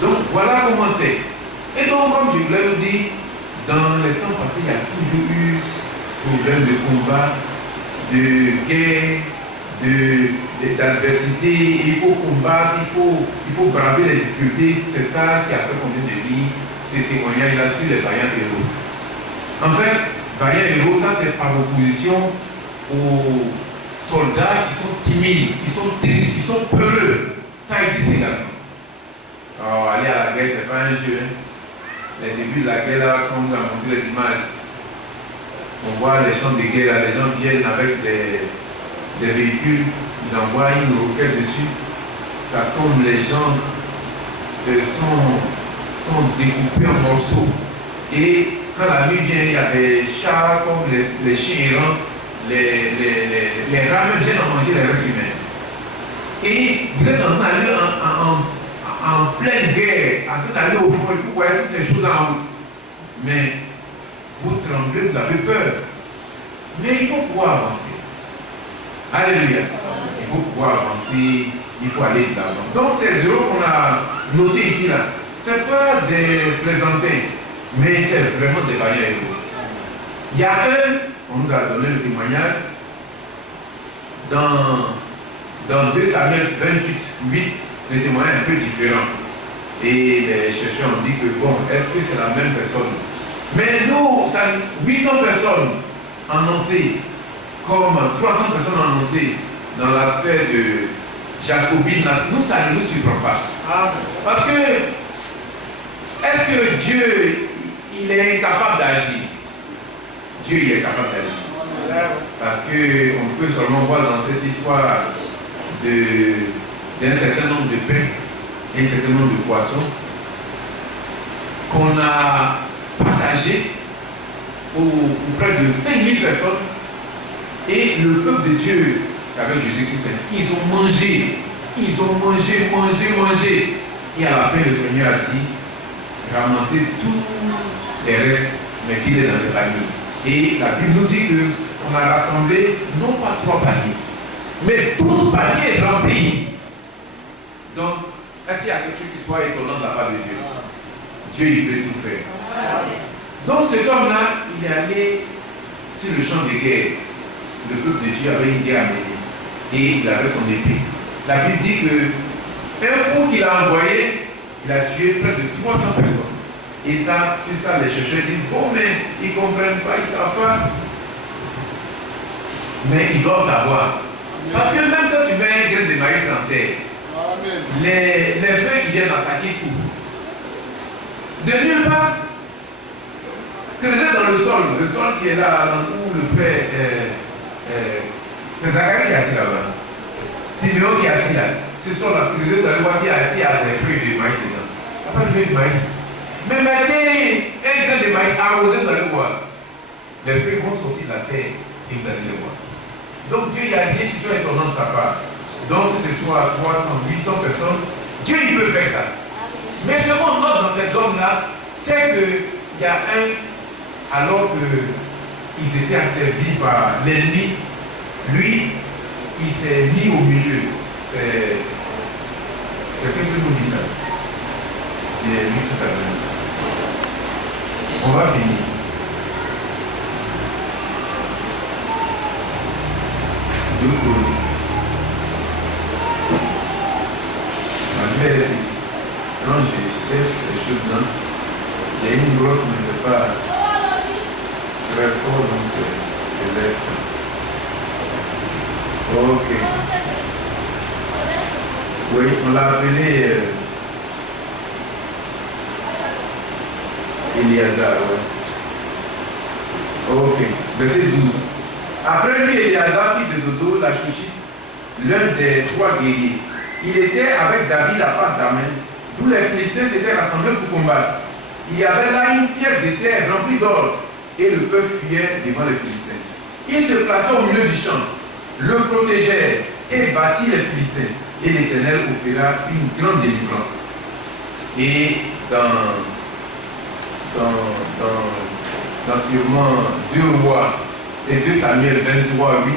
Donc voilà comment c'est. Et donc, comme je voulais vous dire, dans les temps passés, il y a toujours eu problème de combat, de guerre, d'adversité. Il faut combattre, il faut braver les difficultés. C'est ça qui a fait qu'on vient de lire ces témoignages-là sur les vaillants héros. En fait, vaillants héros, ça c'est par opposition aux soldats qui sont timides, qui sont tristes, qui sont peureux. Ça existe également. Alors, aller à la guerre, c'est pas un jeu. Les débuts de la guerre, là, quand on nous a montré les images, on voit les champs de guerre, là, les gens viennent avec des véhicules, ils envoient une roquette dessus, ça tombe, les gens sont découpés en morceaux. Et quand la nuit vient, il y a des chats comme les chiens errants, les rats même viennent en manger les restes humains. Et vous êtes en train d'aller en pleine guerre, en train d'aller au front, vous voyez toutes ces choses en route. Mais vous tremblez, vous avez peur. Mais il faut pouvoir avancer. Alléluia. Il faut pouvoir avancer, il faut aller de l'avant. Donc ces héros qu'on a notés ici, là, ce n'est pas des plaisantins, mais c'est vraiment des vaillants héros. Il y a on nous a donné le témoignage dans 2 Samuel 28, 8, le témoignage est un peu différent. Et les chercheurs ont dit que bon, est-ce que c'est la même personne? Mais nous, 800 personnes annoncées, comme 300 personnes annoncées dans la sphère de Jacobine, nous, ça ne nous surprend pas. Parce que, est-ce que Dieu, il est incapable d'agir? Dieu, il est capable d'agir. Parce qu'on peut seulement voir dans cette histoire d'un certain nombre de pains et un certain nombre de poissons qu'on a partagé pour près de 5000 personnes. Et le peuple de Dieu, c'est avec Jésus-Christ, ils ont mangé. Ils ont mangé. Et à la fin, le Seigneur a dit, ramassez tous les restes, mais qu'il est dans le panier. Et la Bible nous dit qu'on a rassemblé non pas 3 paniers, mais 12 paniers remplis. Donc, est-ce qu'il y a quelque chose qui soit étonnant de la part de Dieu? Dieu, il peut tout faire. Donc, cet homme-là, il est allé sur le champ de guerre. Le peuple de Dieu avait une guerre à mener. Et il avait son épée. La Bible dit que un coup qu'il a envoyé, il a tué près de 300 personnes. Et ça, sur ça, les chercheurs disent, bon, mais ils ne comprennent pas, ils ne savent pas. Mais ils doivent savoir. Parce que même quand tu mets un grain de maïs en terre, les feuilles qui viennent à ça qui coupent. De nulle part, creuser dans le sol qui est là, où le frère, c'est Zacharie qui est assis là-bas. Siméon qui est assis là. Ce sol-là, creuser dans le voici assis à des feuilles de maïs dedans. Il n'y a pas de feuilles de maïs. Mais mettez un grain de maïs arrosé dans le bois. Les feuilles vont sortir de la terre et vous allez les voir. Donc Dieu, il n'y a rien qui soit étonnant de sa part. Donc que ce soit 300, 800 personnes, Dieu il peut faire ça. Mais ce qu'on note dans ces hommes-là, c'est qu'il y a un, alors qu'ils étaient asservis par l'ennemi, lui, il s'est mis au milieu. C'est quelqu'un qui nous dit ça. Il est lui tout à l'heure. On va finir. Malgré les petits. Quand je cherche les choses là, j'ai une grosse, mais c'est pas très fort, donc je laisse. Ok. Oui, on l'a appelé Eliazar. Ouais. Ok. Verset 12. Après lui, Eliazar, fils de Dodo, la Chouchite, l'un des 3 guerriers. Il était avec David à face d'Amen, d'où les Philistins s'étaient rassemblés pour combattre. Il y avait là une pièce de terre remplie d'or, et le peuple fuyait devant les Philistins. Il se plaça au milieu du champ, le protégeait et battit les Philistins. Et l'Éternel opéra une grande délivrance. Et dans sûrement 2 Rois et 2 Samuel 23, 8,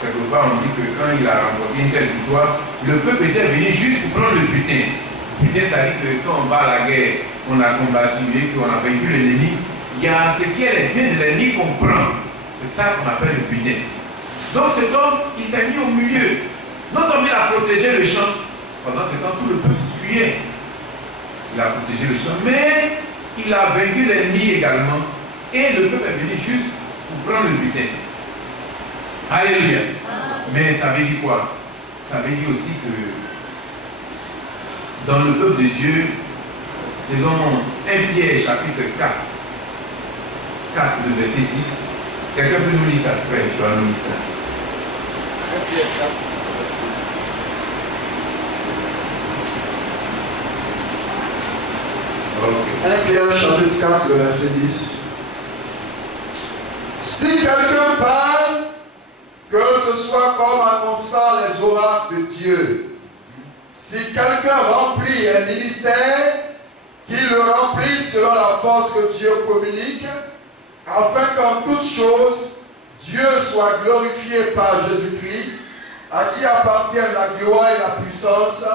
quelque part on dit que quand il a remporté une telle victoire, le peuple était venu juste pour prendre le butin. Butin, ça dit que quand on va à la guerre, on a combattu et qu'on a vaincu l'ennemi, il y a ce qui est les biens de l'ennemi qu'on prend. C'est ça qu'on appelle le butin. Donc cet homme, il s'est mis au milieu. Non seulement il a protégé le champ, pendant ce temps tout le peuple fuyait. Il a protégé le champ, mais il a vaincu l'ennemi également. Et le peuple est venu juste pour prendre le butin. Alléluia. Mais ça veut dire quoi? Ça veut dire aussi que dans le peuple de Dieu, selon 1 Pierre chapitre 4, le verset 10, quelqu'un peut nous lire ça? Oui, je dois nous lire ça. 1 Pierre 4, verset 10. 1 Pierre chapitre 4, le verset 10. Si quelqu'un parle, que ce soit comme annonçant les oracles de Dieu. Si quelqu'un remplit un ministère, qu'il le remplisse selon la force que Dieu communique, afin qu'en toutes choses, Dieu soit glorifié par Jésus-Christ, à qui appartiennent la gloire et la puissance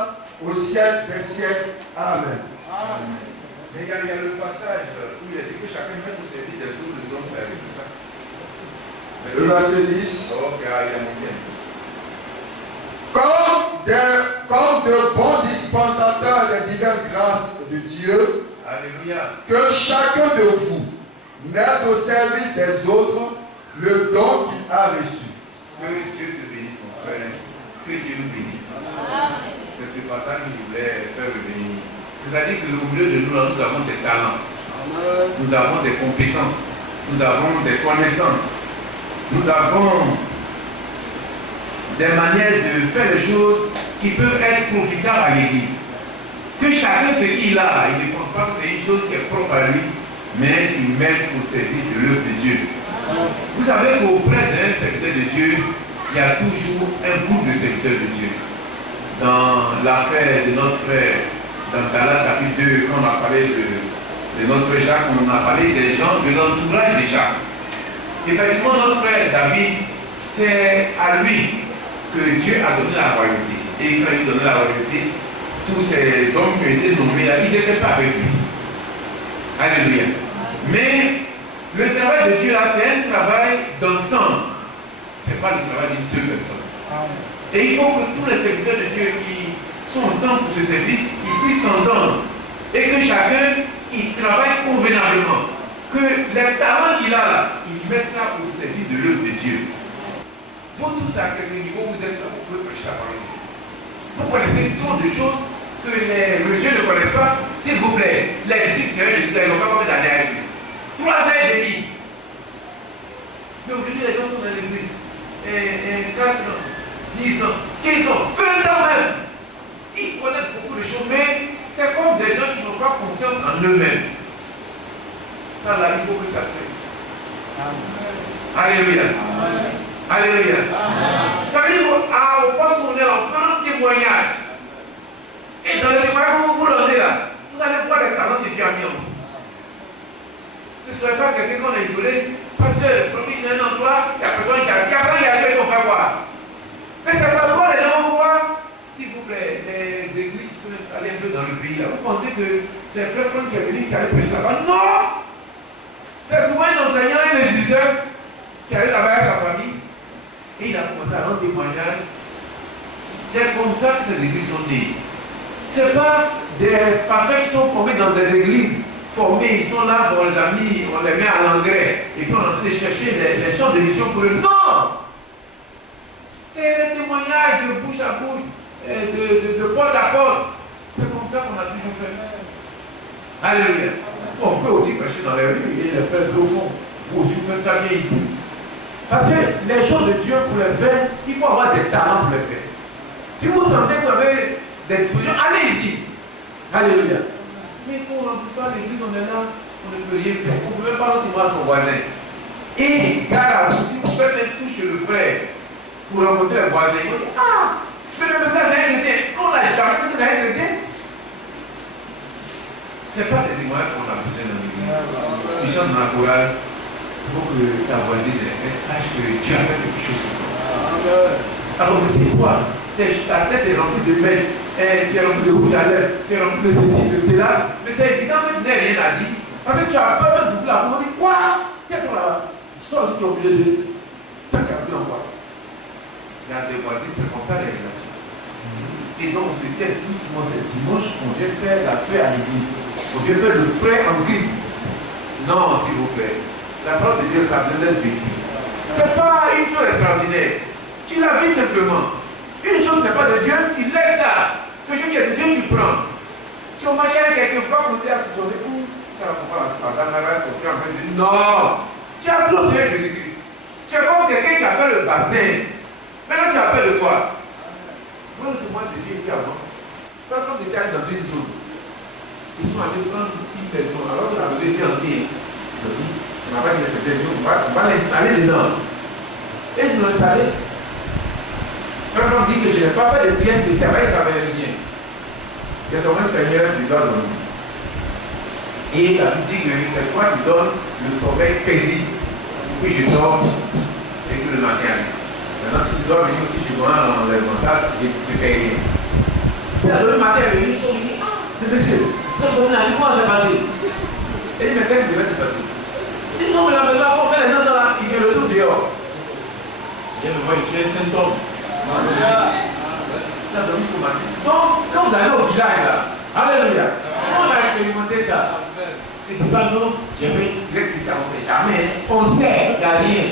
au siècle des siècles. Amen. Amen. Mais il y a le passage où il a dit que chacun met au service des autres le don faire, c'est ça? Le verset 10. Ok, il y a mon bien. Comme de bons dispensateurs des diverses grâces de Dieu, Alléluia. Que chacun de vous mette au service des autres le don qu'il a reçu. Que Dieu te bénisse, mon frère. Que Dieu nous bénisse. C'est ce passage qu'il voulait faire revenir. C'est-à-dire qu'au milieu de nous, nous avons des talents. Nous avons des compétences. Nous avons des connaissances. Nous avons des manières de faire les choses qui peuvent être profitables à l'Église. Que chacun ce qu'il a, il ne pense pas que c'est une chose qui est propre à lui, mais ils mettent au service de l'œuvre de Dieu. Vous savez qu'auprès d'un serviteur de Dieu, il y a toujours un groupe de serviteurs de Dieu. Dans l'affaire de notre frère, dans Galates chapitre 2, quand on a parlé de notre frère Jacques, on a parlé des gens de l'entourage de Jacques. Effectivement, notre frère David, c'est à lui que Dieu a donné la royauté. Et quand il donnait la royauté, tous ces hommes qui ont été nommés là, ils n'étaient pas avec lui. Alléluia. Mais le travail de Dieu là, c'est un travail d'ensemble. Ce n'est pas le travail d'une seule personne. Et il faut que tous les serviteurs de Dieu qui sont ensemble pour ce service, ils puissent s'entendre. Et que chacun, il travaille convenablement. Que les talents qu'il a là, il met ça au service de l'œuvre de Dieu. Vous tous à quel niveau vous êtes là, vous pouvez prêcher la parole de Dieu. Vous connaissez tant de choses que les religieux ne connaissent pas. S'il vous plaît, les disciples de Jésus, ils n'ont pas combien d'années avec Dieu. 3 ans et demi. Mais aujourd'hui, les gens sont dans l'église. 4 ans, 10 ans, 15 ans, 20 ans même. Ils connaissent beaucoup de choses, mais c'est comme des gens qui n'ont pas confiance en eux-mêmes. Ça, là, il faut que ça cesse. Alléluia. Alléluia. Ça veut dire qu'au poste où on est, on prend un témoignage. Et dans le témoignage où vous l'avez là, vous allez voir les talents que Dieu a mis en vous. Ne soyez pas quelqu'un qu'on a isolé. Parce que promis c'est un emploi, il y a personne qui a fait qu'on va voir. Mais c'est pas quoi les gens vont voir. S'il vous plaît, les églises qui sont installées un peu dans le pays, là, vous pensez que c'est un frère Franck qui est venu qui allait prêcher là-bas? Non! C'est souvent un enseignant, un instituteur qui allait là-bas avec sa famille. Et il a commencé à rendre témoignage. C'est comme ça que ces églises sont nées. Ce n'est pas des pasteurs qui sont formés dans des églises formés, ils sont là, bon, les amis, on les met à l'engrais, et puis on est en train de chercher les champs de mission pour eux. Non! C'est des témoignages de bouche à bouche, de porte à porte. C'est comme ça qu'on a toujours fait. Alléluia. On peut aussi prêcher dans les rues et les faire au fond. Vous aussi, vous faites ça bien ici. Parce que les choses de Dieu, pour les faire, il faut avoir des talents pour les faire. Si vous sentez que vous avez des dispositions, allez ici. Alléluia. Mais quand on n'entend pas l'église, on est là, on ne peut rien faire. On ne peut même pas rendre à son voisin. Et car si vous faites un touche chez le frère pour rencontrer les voisins, ils vont dire, ah, mais le message est un chrétien. On n'a jamais dit que c'est un chrétien. Ce n'est pas des témoignages qu'on a besoin dans l'église. Tu chantes dans la chorale, il faut que ta voisine sache que Dieu a fait quelque chose pour toi. Alors, mais c'est quoi? Ta tête est remplie de mèches, tu es rempli de rouge à lèvres, tu es rempli de ceci, de cela. Mais c'est évident que tu n'as rien à dire. Parce que tu as peur de boucler la peau. On dit quoi? Tiens, toi là-bas. Toi aussi, tu es obligé de. Tu as appris en quoi? Il y a des voisins, c'est comme ça les relations. Et donc, on se dit doucement, c'est dimanche, on vient faire la soeur à l'église. On vient faire le frère en Christ. Non, s'il vous plaît. La parole de Dieu, ça a besoin d'être vécu. Ce n'est pas une chose extraordinaire. Tu la vis simplement. Une chose n'est pas de Dieu, tu laisses ça. Quelque chose qui est de Dieu, tu prends. Tu vas marcher avec quelqu'un, pas commencer à se tourner. Ça va pouvoir la race sociale en fait. Non. Tu as pris au Seigneur Jésus-Christ. Tu es comme quelqu'un qui a fait le bassin. Maintenant, tu appelles de quoi? Moi, le témoin de Dieu qui avance. Quand on était dans une zone, ils sont allés prendre une personne. Alors qu'on a besoin d'entrer. On n'a pas dit que c'était on va l'installer dedans. Et nous l'installer. Frère Franck dit que je n'ai pas fait de prière spéciale, ça ne veut rien. Il y a seulement le Seigneur qui doit donner. Et la Bible dit que c'est toi qui donnes le sommeil paisible. Puis je dors et que le matin. Maintenant, si tu dois venir aussi chez moi dans les messages, je ne paye rien. Et le matin, il est venu, il dit, ah, monsieur, ça me donne la vie, comment ça s'est passé? Il dit, mais qu'est-ce qui devait se passer? Il dit, non, mais la maison, on fait les gens dans la. Il se retrouve dehors. Il dit, mais moi, je suis un saint homme. Donc, quand vous allez au village là, alléluia, on a expérimenté ça. Et puis pas non, j'ai fait une spéciale, on ne sait jamais. On sait, il n'y a rien.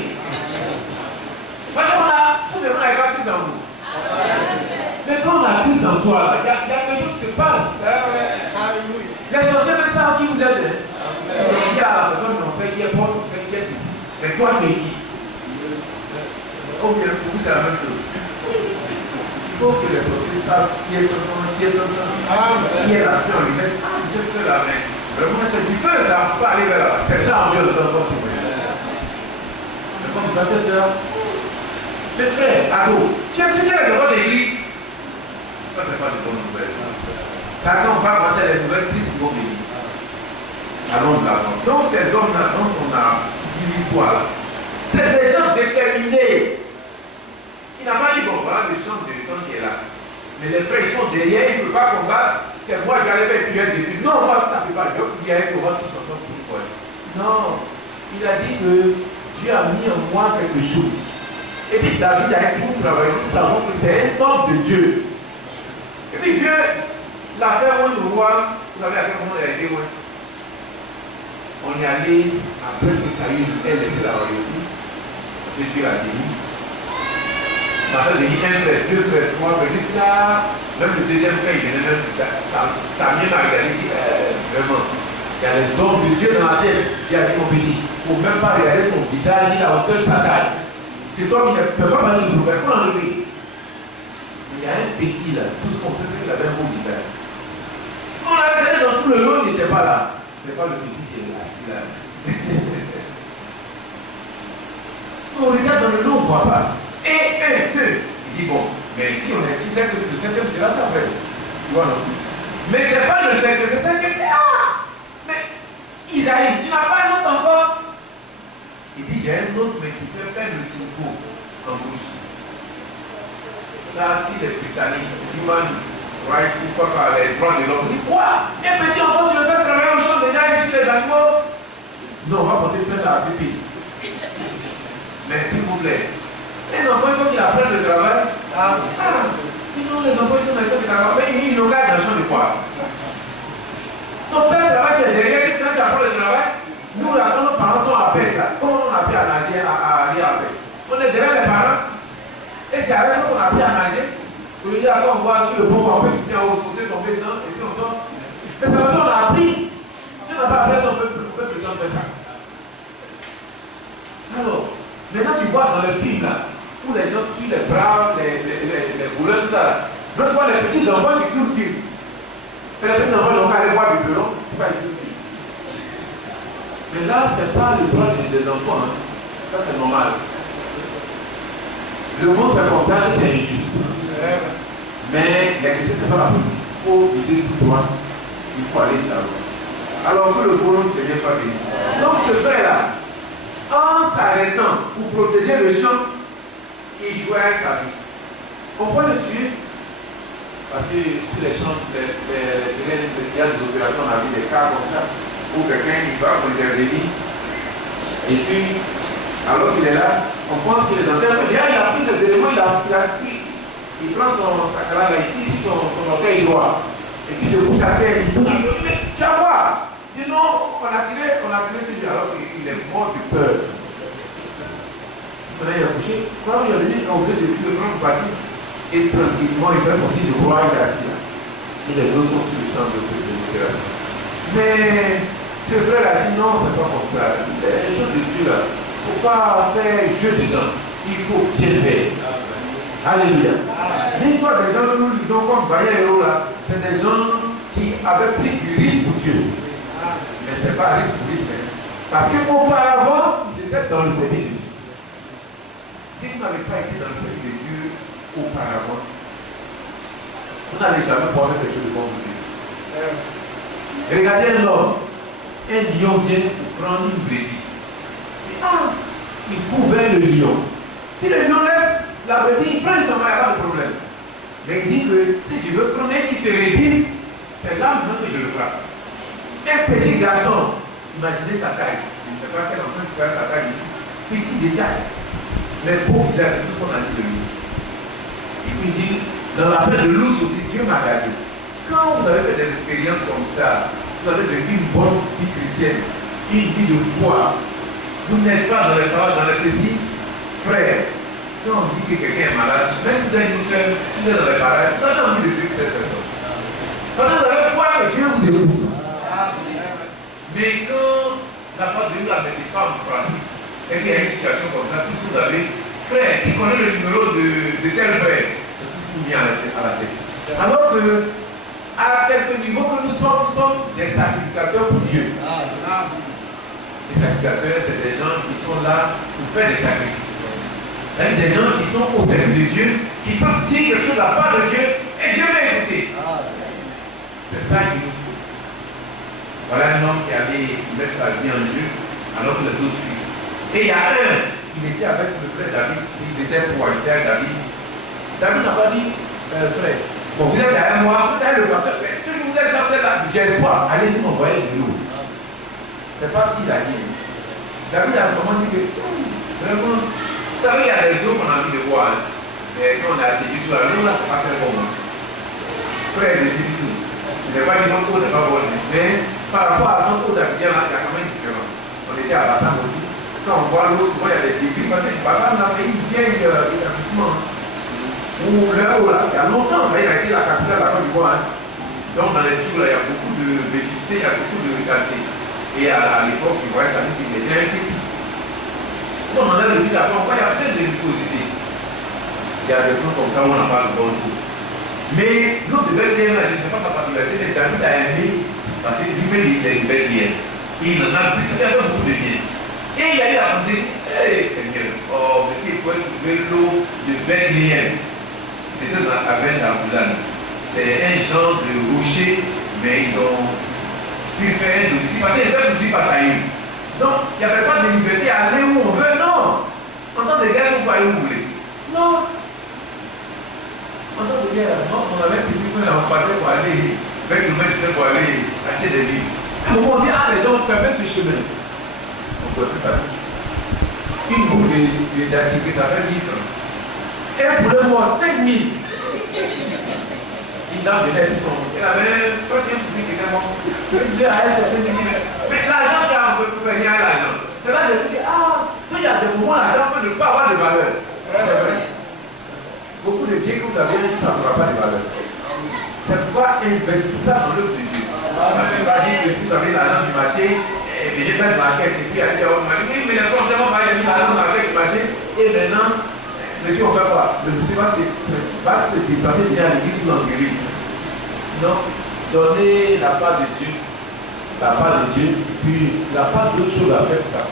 Parce qu'on a, vous devez avoir plus en vous. Mais quand on a plus en soi, il y a quelque chose qui se passe. Les sorciers même savent qui vous êtes. Il y a la personne qui sait qui est bon, on sait qui est ceci. Mais toi, tu es qui? Oh bien, pour vous, c'est la même chose. Il faut que les sorciers savent qui est tonton, qui est tonton, qui est la sœur lui-même. Ah, cette sœur-là, mais Vraiment, c'est du feu, ça. On peut aller vers là. C'est ça, en mieux, le temps qu'on c'est comme ça, c'est ça. Mes frères, ado, tu as signé devant l'église. Ça, c'est pas de bonnes nouvelles. Ça, quand on va commencer les nouvelles tristes qui vont venir. Allons de l'avant. Donc, ces hommes-là, dont on a dit l'histoire, c'est des gens déterminés. Il n'a pas dit, bon, voilà le champ de temps qui est là. Mais les frères, ils sont derrière, ils ne peuvent pas combattre. C'est moi, j'allais faire prière de Dieu. Non, moi, ça ne peut pas. Je vais prier pour voir tous ensemble pour quoi. Non. Il a dit que Dieu a mis en moi quelque chose. Et puis David a été pour travailler. Nous savons que c'est un homme de Dieu. Et puis Dieu l'a fait loin de roi. Vous savez à quel moment il a été loin? On est allé après que Saül ait laissé la royauté. Parce que Dieu a dit. On a fait 1 frère, 2 frères, 3 frères, jusqu'à même le deuxième frère, il venait même Samuel m'a regardé, dit vraiment, il y a les hommes de Dieu dans la pièce. Il a dit mon petit, il ne faut même pas regarder son visage, ni la hauteur de sa taille. C'est toi qui ne peux pas parler de nous, il faut l'enlever. Mais il y a un petit là, tout ce qu'on sait, c'est qu'il avait un beau visage. On l'a regardé dans tout le lot, il n'était pas là. Ce n'est pas le petit qui est assis là. On regarde dans le lot, on ne voit pas. Et 1, 2. Il dit bon, mais si on est 6, le 7e, c'est là ça fait. Tu vois, non? Mais ce n'est pas le 7e, le 7e. Ah! Mais Isaïe, tu n'as pas un autre enfant? Il dit j'ai un autre, mais qui fait faire le troupeau en brousse. Ça, si les Britanniques, human rights, ou quoi, les droits de l'homme, il dit quoi? Un petit enfant, tu le fais travailler au champ déjà ici, les animaux? Non, on va porter plainte à la CPI. Mais s'il vous plaît. Les enfants, il faut qu'ils apprennent le travail. Sinon, les enfants, ils sont dans le champ de travail. Mais ils n'ont qu'à dans le champ de quoi? Ton père travaille, tu es derrière, qu'est-ce que tu apprends le travail? Nous, là, quand nos parents sont à pêche, là, comment on a appris à nager, à aller à pêche? On est derrière les parents. Et c'est avec eux qu'on a appris à nager. On dit, quand on voit sur le pont, on peut quitter au sauter, tomber dedans, et puis on sort. Mais c'est parce qu'on a appris. Tu n'as pas appris, on peut plus de temps faire ça. Alors, maintenant, tu vois dans le film, là, où les gens tuent les braves, les voleurs, tout ça. Donc tu vois les petits enfants qui tuent le film. Et les petits enfants, ils ont qu'à aller boire du pelon, ils ne pas tuer le film. Mais là, ce n'est pas le droit des enfants. Hein. Ça, c'est normal. Le monde, c'est comme ça, c'est injuste. Mais l'égalité, ce n'est pas la politique. Il faut viser tout droit. Il faut aller de l'avant. Alors que le bonhomme du Seigneur soit béni. Donc ce frère-là, en s'arrêtant pour protéger le champ, il jouait sa vie. On peut le tuer parce que sur les champs, il y a des opérations, on a vu des cas comme ça où quelqu'un il va pour intervenir et puis alors qu'il est là, on pense qu'il est dans terre. Il a pris ses éléments, il prend son sac là, il tisse son orteil droit et puis il se couche à terre, il dit mais tu vas voir. Il dit non, on a tiré sur lui alors qu'il est mort de peur. Il a couché, quand il a venu, on veut depuis le grand bâti, et tranquillement, il fait son signe de roi, il est assis là. Et les deux sont sur le champ de l'opération. Mais ce frère a dit non, c'est pas comme ça. Les choses de Dieu là, il ne faut pas faire jeu dedans. Il faut bien faire. Alléluia. L'histoire des gens que nous lisons comme Vaillant Héros là, c'est des gens qui avaient pris du risque pour Dieu. Mais ce n'est pas un risque pour risque. Parce qu'auparavant, ils étaient dans le service de Dieu. Si vous n'avez pas été dans le service de Dieu auparavant, vous n'allez jamais pouvoir faire quelque chose de bon pour Dieu. Regardez un homme, un lion vient pour prendre une brebis. Il court vers le lion. Si le lion laisse la brebis, il prend, il s'en va, il n'y a pas de problème. Mais il dit que si je veux prendre un qui se réduit, c'est là maintenant que je le frappe. Un petit garçon, imaginez sa taille. Je ne sais pas quel enfant qui fait sa taille ici. Petit détail. Mais pour c'est tout ce qu'on a dit de lui. Et puis il dit, dans l'affaire de l'ours aussi, Dieu m'a gardé. Quand vous avez fait des expériences comme ça, vous avez vécu une bonne vie chrétienne, une vie de foi, vous n'êtes pas dans les paroles, dans les ceci, frère. Quand on dit que quelqu'un est malade, même si vous êtes tout seul, si vous êtes dans les paroles, vous avez envie de vivre cette personne. Parce que vous avez foi que Dieu vous écoute. Mais quand la part de Dieu ne met pas en pratique, et qu'il y a une situation comme ça, tout ce que vous avez, frère, qui connaît le numéro de tel frère, c'est tout ce qui vous vient à la tête. Alors que à quelque niveau que nous sommes des sacrificateurs pour Dieu. Les sacrificateurs, c'est des gens qui sont là pour faire des sacrifices. Des gens qui sont au service de Dieu, qui peuvent dire quelque chose de la part de Dieu, et Dieu va écouter. C'est ça qu'il nous faut. Voilà un homme qui allait mettre sa vie en jeu, alors que les autres suivent. Et il y a un, il était avec le frère David, s'ils étaient pour acheter à David. David n'a pas dit, frère, bon, vous êtes derrière moi, vous êtes le pasteur, mais toujours vous êtes là, j'ai espoir, allez-y m'envoyer de l'eau. C'est pas ce qu'il a dit. David a à ce moment dit que, vraiment, vous savez, il y a des eaux qu'on a envie de voir, hein, et quand on a atterri sur la l'eau, là, c'est pas très bon. Hein. Frère, c'est difficile. Je n'ai pas dit non, n'est pas bon, mais par rapport à notre eau d'Abidjan, là, il y a quand même une différence. On était à Bassam aussi. Quand on voit l'eau, souvent il y a des débris, parce que Bassam, là, c'est une vieille établissement. Où l'eau, là, il y a longtemps, là, il a été la capitale de la Côte d'Ivoire. Hein. Donc, dans les tours, là, il y a beaucoup de vétusté, il y a beaucoup de saleté. Et à l'époque, ils voyaient ça, c'est bien infecté. Quand on a le fil après, on voit, il y a plein de mucosité. Il y a des plans comme ça où on n'a pas de bon tour. Mais l'eau de Bethléem, je ne sais pas sa particularité, mais David a aimé, parce que lui-même, il est de Bethléem. Et il en a plus, il avait beaucoup de bien. Et il a dit à penser, hé Seigneur, oh, monsieur, il faut trouver l'eau de Bethléem. C'était dans la caverne d'Aboulane. C'est un genre de rocher, mais ils ont pu faire un domicile, parce qu'ils étaient poursuivis par Saïd. Donc, il n'y avait pas de liberté à aller où on veut, non. En tant que gars, on peut aller où vous voulez. Non. En tant que guerre, on avait pu dire qu'on passait pour aller, 20 km pour aller acheter des livres. À un moment, on dit, ah, les gens fermaient ce chemin. On ne peut plus partir. Une boule d'antiquité, ça fait 1000 francs. Et pour le mois, 5 000. Il a avait un troisième cousin qui était mort. Il disait, ah, c'est 5 000. Mais l'argent qui a un peu fait rien à l'argent. C'est là que je me dis, ah, il y a des moments, l'argent peut ne pas avoir de valeur. C'est vrai. Beaucoup de biens que vous avez, ça n'aura pas de valeur. C'est pourquoi investir ça dans l'œuvre de Dieu. Ça ne veut pas dire que si vous avez l'argent du marché, et je vais dans la caisse et puis aller au marché, mais les gens ont mis l'argent dans la caisse du marché, et maintenant, monsieur, on fait quoi? Le monsieur va se déplacer bien à l'église ou dans l'église. Non, donner la part de Dieu, puis la part d'autre chose à faire ça.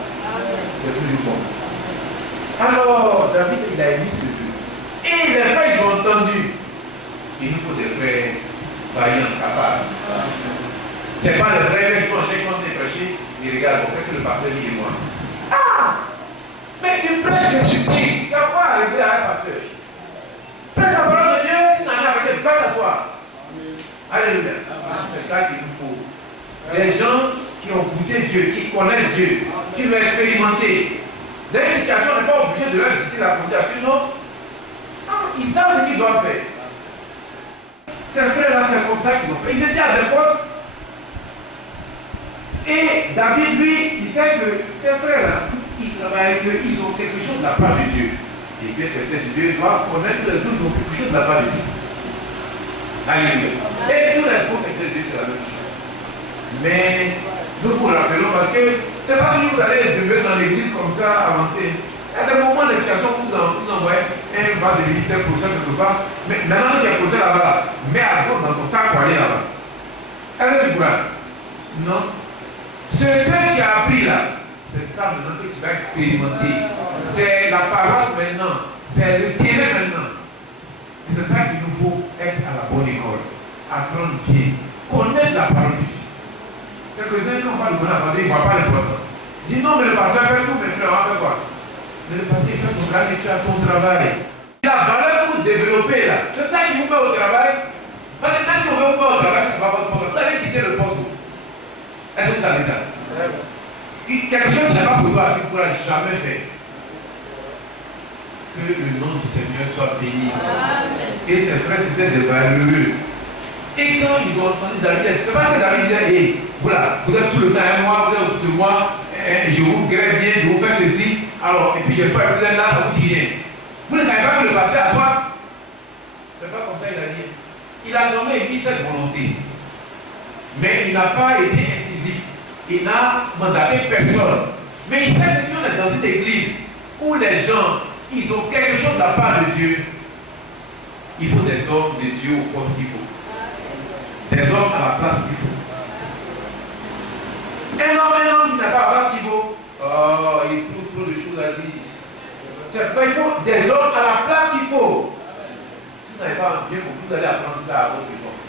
C'est toujours bon. Alors, David, il a émis ce Dieu. Et les frères, ils ont entendu. Il nous faut des frères vaillants, capables. Ce n'est pas les frères qui sont en chèque, qui sont prêchés. Ils regardent, pourquoi c'est le pasteur dit et moi. Ah! Mais tu prêches, je supplie. Tu vas pas arriver à un pasteur. Prêche la parole de Dieu, si tu n'en as rien, va t'asseoir. Alléluia. C'est ça qu'il nous faut. Des gens qui ont goûté Dieu, qui connaissent Dieu, qui l'ont expérimenté. Dans une situation, on n'est pas obligé de leur dicter la condition, non? Ils savent ce qu'ils doivent faire. Ces frères-là, c'est comme ça qu'ils ont fait. Ils étaient à des postes. Et David, lui, il sait que ces frères-là, ils travaillent avec eux, ils ont quelque chose de la part de Dieu. Et bien, certains de Dieu doivent connaître que les autres ont quelque chose de la part de Dieu. Alléluia. Et tous les postes de Dieu, c'est la même chose. Mais nous vous rappelons parce que c'est pas toujours vous allez demeurer dans l'église comme ça, avancer. Il y a des moments, des situations où vous envoyez un va de militaire pour ça quelque part. Mais maintenant, tu as posé là-bas, mets à gauche dans ton sac pour aller là-bas. Est-ce que tu vois? Non. Ce que tu as appris là, c'est ça maintenant que tu vas expérimenter. C'est la paroisse maintenant. C'est le terrain maintenant. Et c'est ça qu'il nous faut être à la bonne école. Apprendre bien. Connaître la parole de Dieu. Quelques-uns, quand on parle de bonne apprendre, ils ne voient pas l'importance. Dis non, mais le pasteur fait tout, mes frères, on va faire quoi? Mais le passé fait son travail et tu as ton travail. La valeur que vous développez là, c'est ça qui vous met au travail. Parce que même si on veut vous mettre au travail, c'est pas votre poste. Vous allez quitter le poste. Est-ce que vous savez ça? Quelque chose n'est pas pour toi, tu ne pourras jamais faire. Que le nom du Seigneur soit béni. Amen. Et ses frères c'était des valeureux. Et quand ils ont entendu David, c'est pas que David disait, hey, voilà, vous êtes tout le temps à moi, vous êtes autour de moi, je vous grève bien, je vous fais ceci, alors, et puis j'espère que vous êtes là, ça vous dit rien. Vous ne savez pas que le passé à soi, c'est pas comme ça il a dit. Il a seulement émis cette volonté. Mais il n'a pas été incisif. Il n'a mandaté personne. Mais il sait que si on est dans une église où les gens, ils ont quelque chose de la part de Dieu, il faut des hommes de Dieu au poste qu'il faut. des hommes à la place qu'il faut. Un homme qui n'a pas la place qu'il faut, oh, il trouve trop de choses à dire. C'est pas, il faut des hommes à la place qu'il faut. Si vous n'avez pas bien compris, vous allez apprendre ça à votre époque.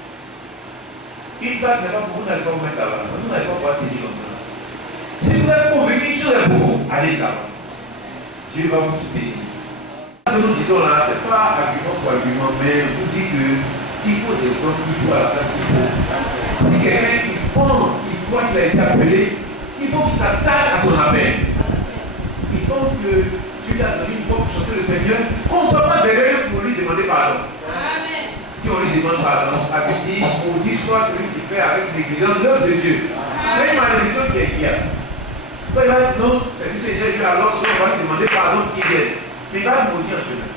Une place n'est pas pour vous, vous n'allez pas vous mettre là-bas. Vous n'allez pas pouvoir tenir comme ça. Si vous êtes convaincu qu'une chose est pour vous, allez là-bas. Dieu va vous soutenir. Ce que nous disons là, ce n'est pas argument pour argument, mais vous dites qu'il faut des hommes qui faut à la place qu'il faut. Si quelqu'un qui pense, qu'il croit qu'il a été appelé, il faut qu'il s'attache à son appel. Il pense que Dieu lui a donné une voix pour chanter le Seigneur, qu'on ne soit pas derrière pour lui demander pardon. Amen. Si on lui demande pardon, la Bible dit, on dit soit celui qui fait avec l'exigence l'œuvre de Dieu. C'est une malédiction qui est efficace. Quand il va dire non, c'est lui c'est Dieu, alors on va lui demander pardon qu'il vienne. Mais il va maudire en chemin.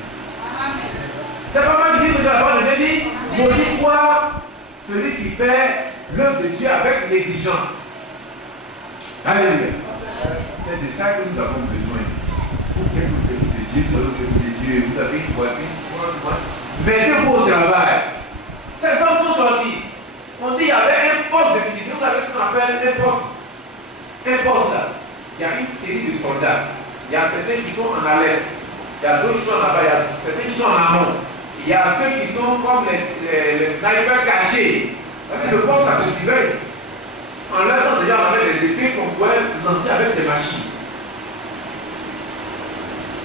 C'est pas mal de dire que c'est la parole de Dieu dit, maudit soit celui qui fait l'œuvre de Dieu avec négligence. Alléluia. C'est de ça que nous avons besoin. Vous qui êtes au service de Dieu, sur le service de Dieu, vous avez une voisine, mettez-vous au travail. Ces femmes sont sorties. On dit qu'il y avait un poste de finition, vous savez ce qu'on appelle un poste. Un poste là. Il y a une série de soldats. Il y a certains qui sont en alerte. Il y a d'autres qui sont en bas. Il y a certains qui sont en amont. Il y a ceux qui sont comme les snipers cachés. Parce que le poste, ça se surveille. En leur temps, déjà, on avait des épées qu'on pouvait lancer avec des machines.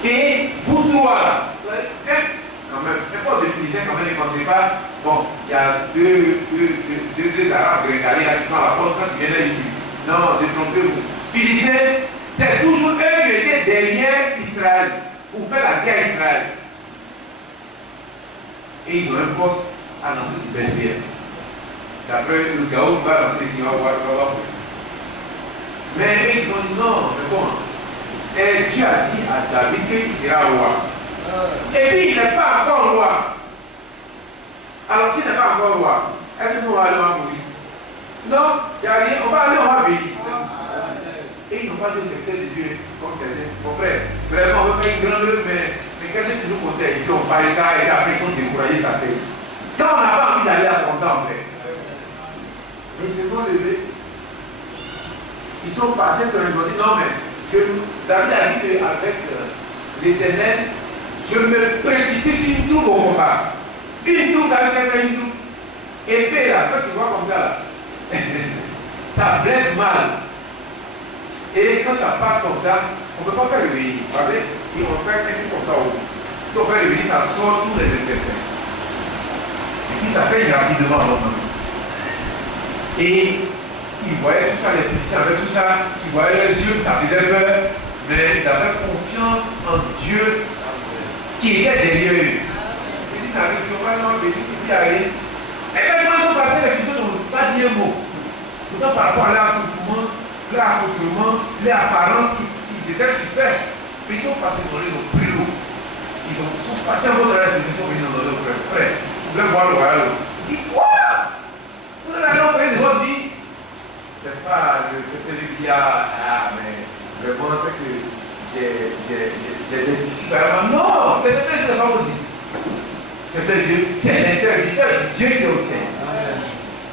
Et vous trois, quand même, n'importe de Philistins, quand même, ne pensez pas, bon, il y a deux Arabes grégalés là qui sont à la porte quand ils viennent là, ils disent, non, détrompez-vous. Philistins, c'est toujours eux qui étaient derrière Israël, pour faire la guerre à Israël. Et ils ont un poste à l'entrée du Bel-Pierre. D'après le chaos, on va l'entrée ici, on va voir. Mais ils ont dit non, c'est bon. Et Dieu a dit à David qu'il sera roi. Et puis il n'est pas encore roi. Alors s'il n'est pas encore roi, est-ce que nous allons mourir? Non, il n'y a rien, on va aller, on va vivre. Et ils n'ont pas de secret de Dieu comme certains. Mon frère, vraiment, on veut faire une grande œuvre, mais qu'est-ce que tu nous conseilles? Ils n'ont pas le cas et après ils sont découragés, ça c'est. Quand on n'a pas envie d'aller à ce comme ça, en fait. Ils se sont levés. Ils sont passés, ils ont dit non, mais David a dit qu'avec l'Éternel, je me précipite sur une troupe au combat. Une troupe, ça veut dire une troupe. Épée là, quand tu vois comme ça, là, ça blesse mal. Et quand ça passe comme ça, on ne peut pas faire le venir. Vous savez, ils vont faire quelque chose comme ça. Quand on fait le venir, ça sort tous les intestins. Et puis ça saigne rapidement normalement. Et ils voyaient tout ça, les Philistins avec tout ça, ils voyaient les yeux, ça faisait peur, mais ils avaient confiance en Dieu qui était derrière eux. Ils disent, avec le roi, non, mais c'est qui arrive. Et quand ils sont passés, les Philistins n'ont pas dit un mot. Pourtant, par rapport à leur accoutrement, leur apparence, ils étaient suspects. Mais ils sont passés dans les plus lourds. Ils sont passés en haut de la position, ils ont donné au frère. Vous voulez voir le royal. Il dit, quoi? Vous avez un frère de votre vie? C'est pas celui qui a. Ah, mais je pense que j'ai des disciples. Non, mais c'était pas vos disciples. C'était Dieu. C'est les serviteurs de Dieu qui est au sein.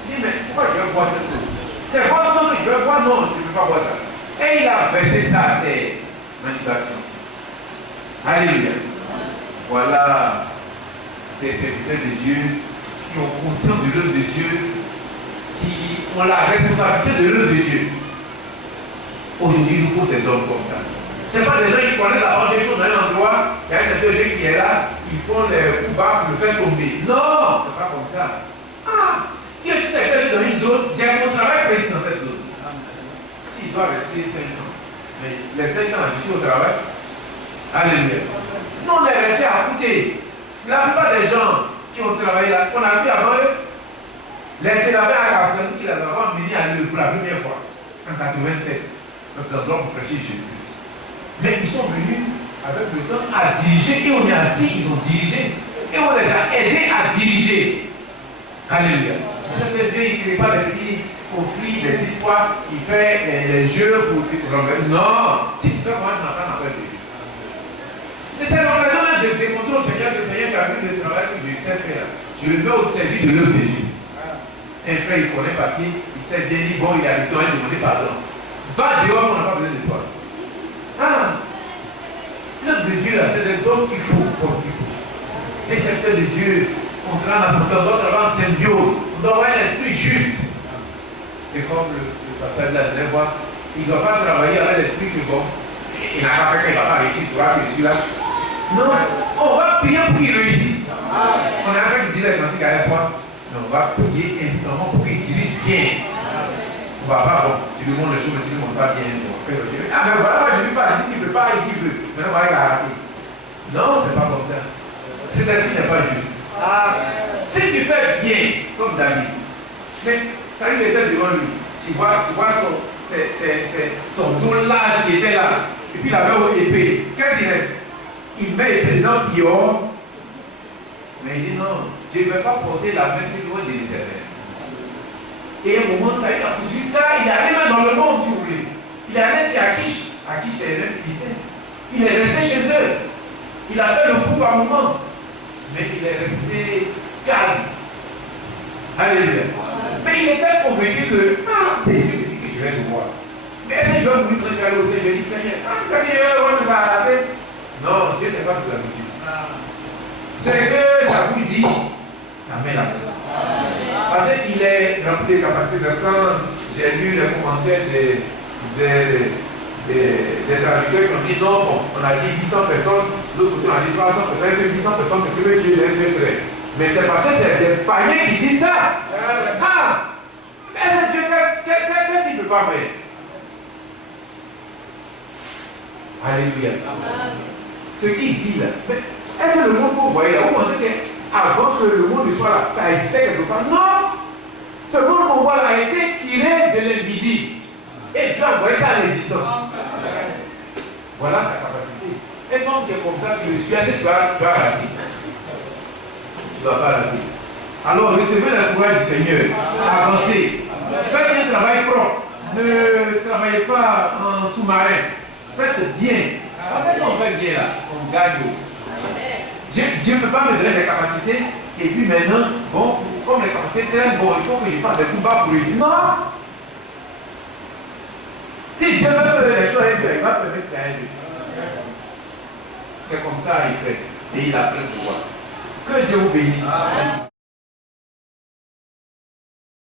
Il dit, mais pourquoi je veux boire cette eau? C'est votre sang que je veux boire? Non, je ne veux pas boire ça. Et il a versé ça à terre. Manipulation. Alléluia. Voilà des serviteurs de Dieu qui ont conscience de l'œuvre de Dieu, qui ont la responsabilité de l'œuvre de Dieu. Aujourd'hui, il nous faut ces hommes comme ça. Ce n'est pas des gens qui connaissent la bonne chose dans un endroit, il y a un certain qui est là, ils font les coups bas pour le faire tomber. Non, ce n'est pas comme ça. Ah, si je suis quelqu'un dans une zone, j'ai mon travail précis dans cette zone. S'il doit rester 5 ans, mais les 5 ans, je suis au travail. Alléluia. Nous, on est resté à côté. La plupart des gens qui ont travaillé là, on a vu avant eux, les sénateurs à Café qui les avaient menés à l'île pour la première fois, en 87, dans ces endroits pour prêcher Jésus. Mais ils sont venus avec le temps à diriger, et on est assis, ils ont dirigé, et on les a aidés à diriger. Alléluia. Certains Dieu, il ne crée pas des petits conflits, des histoires, il fait des jeux pour te remettre. Non, si tu fais moi, je n'entends pas Dieu. Mais c'est l'occasion de démontrer au Seigneur que le Seigneur a vu le travail que je sais faire. Je le mets au service de l'œuvre de Dieu. Un frère, il connaît papier, il s'est dit, bon, il est habitué à demander pardon. Va dehors, on n'a pas besoin de toi. Ah, l'œuvre de Dieu, c'est des hommes qu'il faut pour ce qu'il faut. Les serviteurs de Dieu, on prend la santé, on doit travailler en symbiose, on doit avoir un esprit juste. Et comme le pasteur de la dernière fois, il ne doit pas travailler avec l'esprit que bon, il n'a pas fait qu'il ne va pas réussir, il va réussir là. Non, on va prier pour qu'il réussisse. On a un frère qui disait à la fois, mais on va prier instantanément pour qu'il dirige bien. On va pas, bon, tu lui montres les choses, mais tu lui montres pas bien. Ah, mais voilà, moi je ne lui pas dit qu'il ne peut pas, il dit qu'il veut. Maintenant, on va arrêter. Non, c'est pas comme ça. Cet esprit n'est pas juste. Si tu fais bien, comme David, mais ça il était devant lui. Tu vois son dos large qui était là. Et puis il avait une épée. Qu'est-ce qu'il reste? Il met l'épée dans le pior. Mais il dit non, je ne vais pas porter la main sur loin de l'Éternel. Et à un moment, ça il a poursuivi ça. Il est allé même dans le monde, si vous voulez. Il est allé chez Akish. Akish, c'est un Philistin. Il est resté chez eux. Il a fait le fou par moment. Mais il est resté calme. Alléluia. Mais il était convaincu que, c'est Dieu qui dit que je vais le voir. Mais est-ce que je vais vouloir préparer au Seigneur? Je dis, Seigneur, on nous a raté. Non, Dieu, c'est pas ce qu'il a dit. C'est que ça vous dit, ça met la tête. Parce qu'il est rempli de capacités. Quand j'ai lu les commentaires des traducteurs qui ont dit non, bon, on a dit 800 personnes, l'autre côté on a dit 300 personnes, c'est 800 personnes que Dieu les secrets. Mais c'est parce que c'est des païens qui disent ça. Mais Dieu, qu'est-ce qu'il ne peut pas faire? Alléluia. Ce qu'il dit là, est-ce que le monde que vous voyez là, vous pensez qu'avant que le monde soit là, ça existait quelque part? Non! Ce monde qu'on voit là a été tiré de l'invisible. Et Dieu a envoyé sa résistance. Voilà sa capacité. Et quand tu es comme ça, tu le suis, tu vas rater. Tu ne vas pas rater. Alors recevez le courage du Seigneur. Avancez. Faites un travail propre. Ne travaillez pas en sous-marin. Faites bien. Parce que quand on fait bien là, on gagne. Dieu ne peut pas me donner des capacités. Et puis maintenant, bon, comme les capacités très bon, il faut que je fasse des coups bas pour lui. Non! Si Dieu veut faire les choses avec Dieu, il va permettre ça à lui. C'est comme ça il fait. Et il a plein de pouvoir. Que Dieu vous bénisse.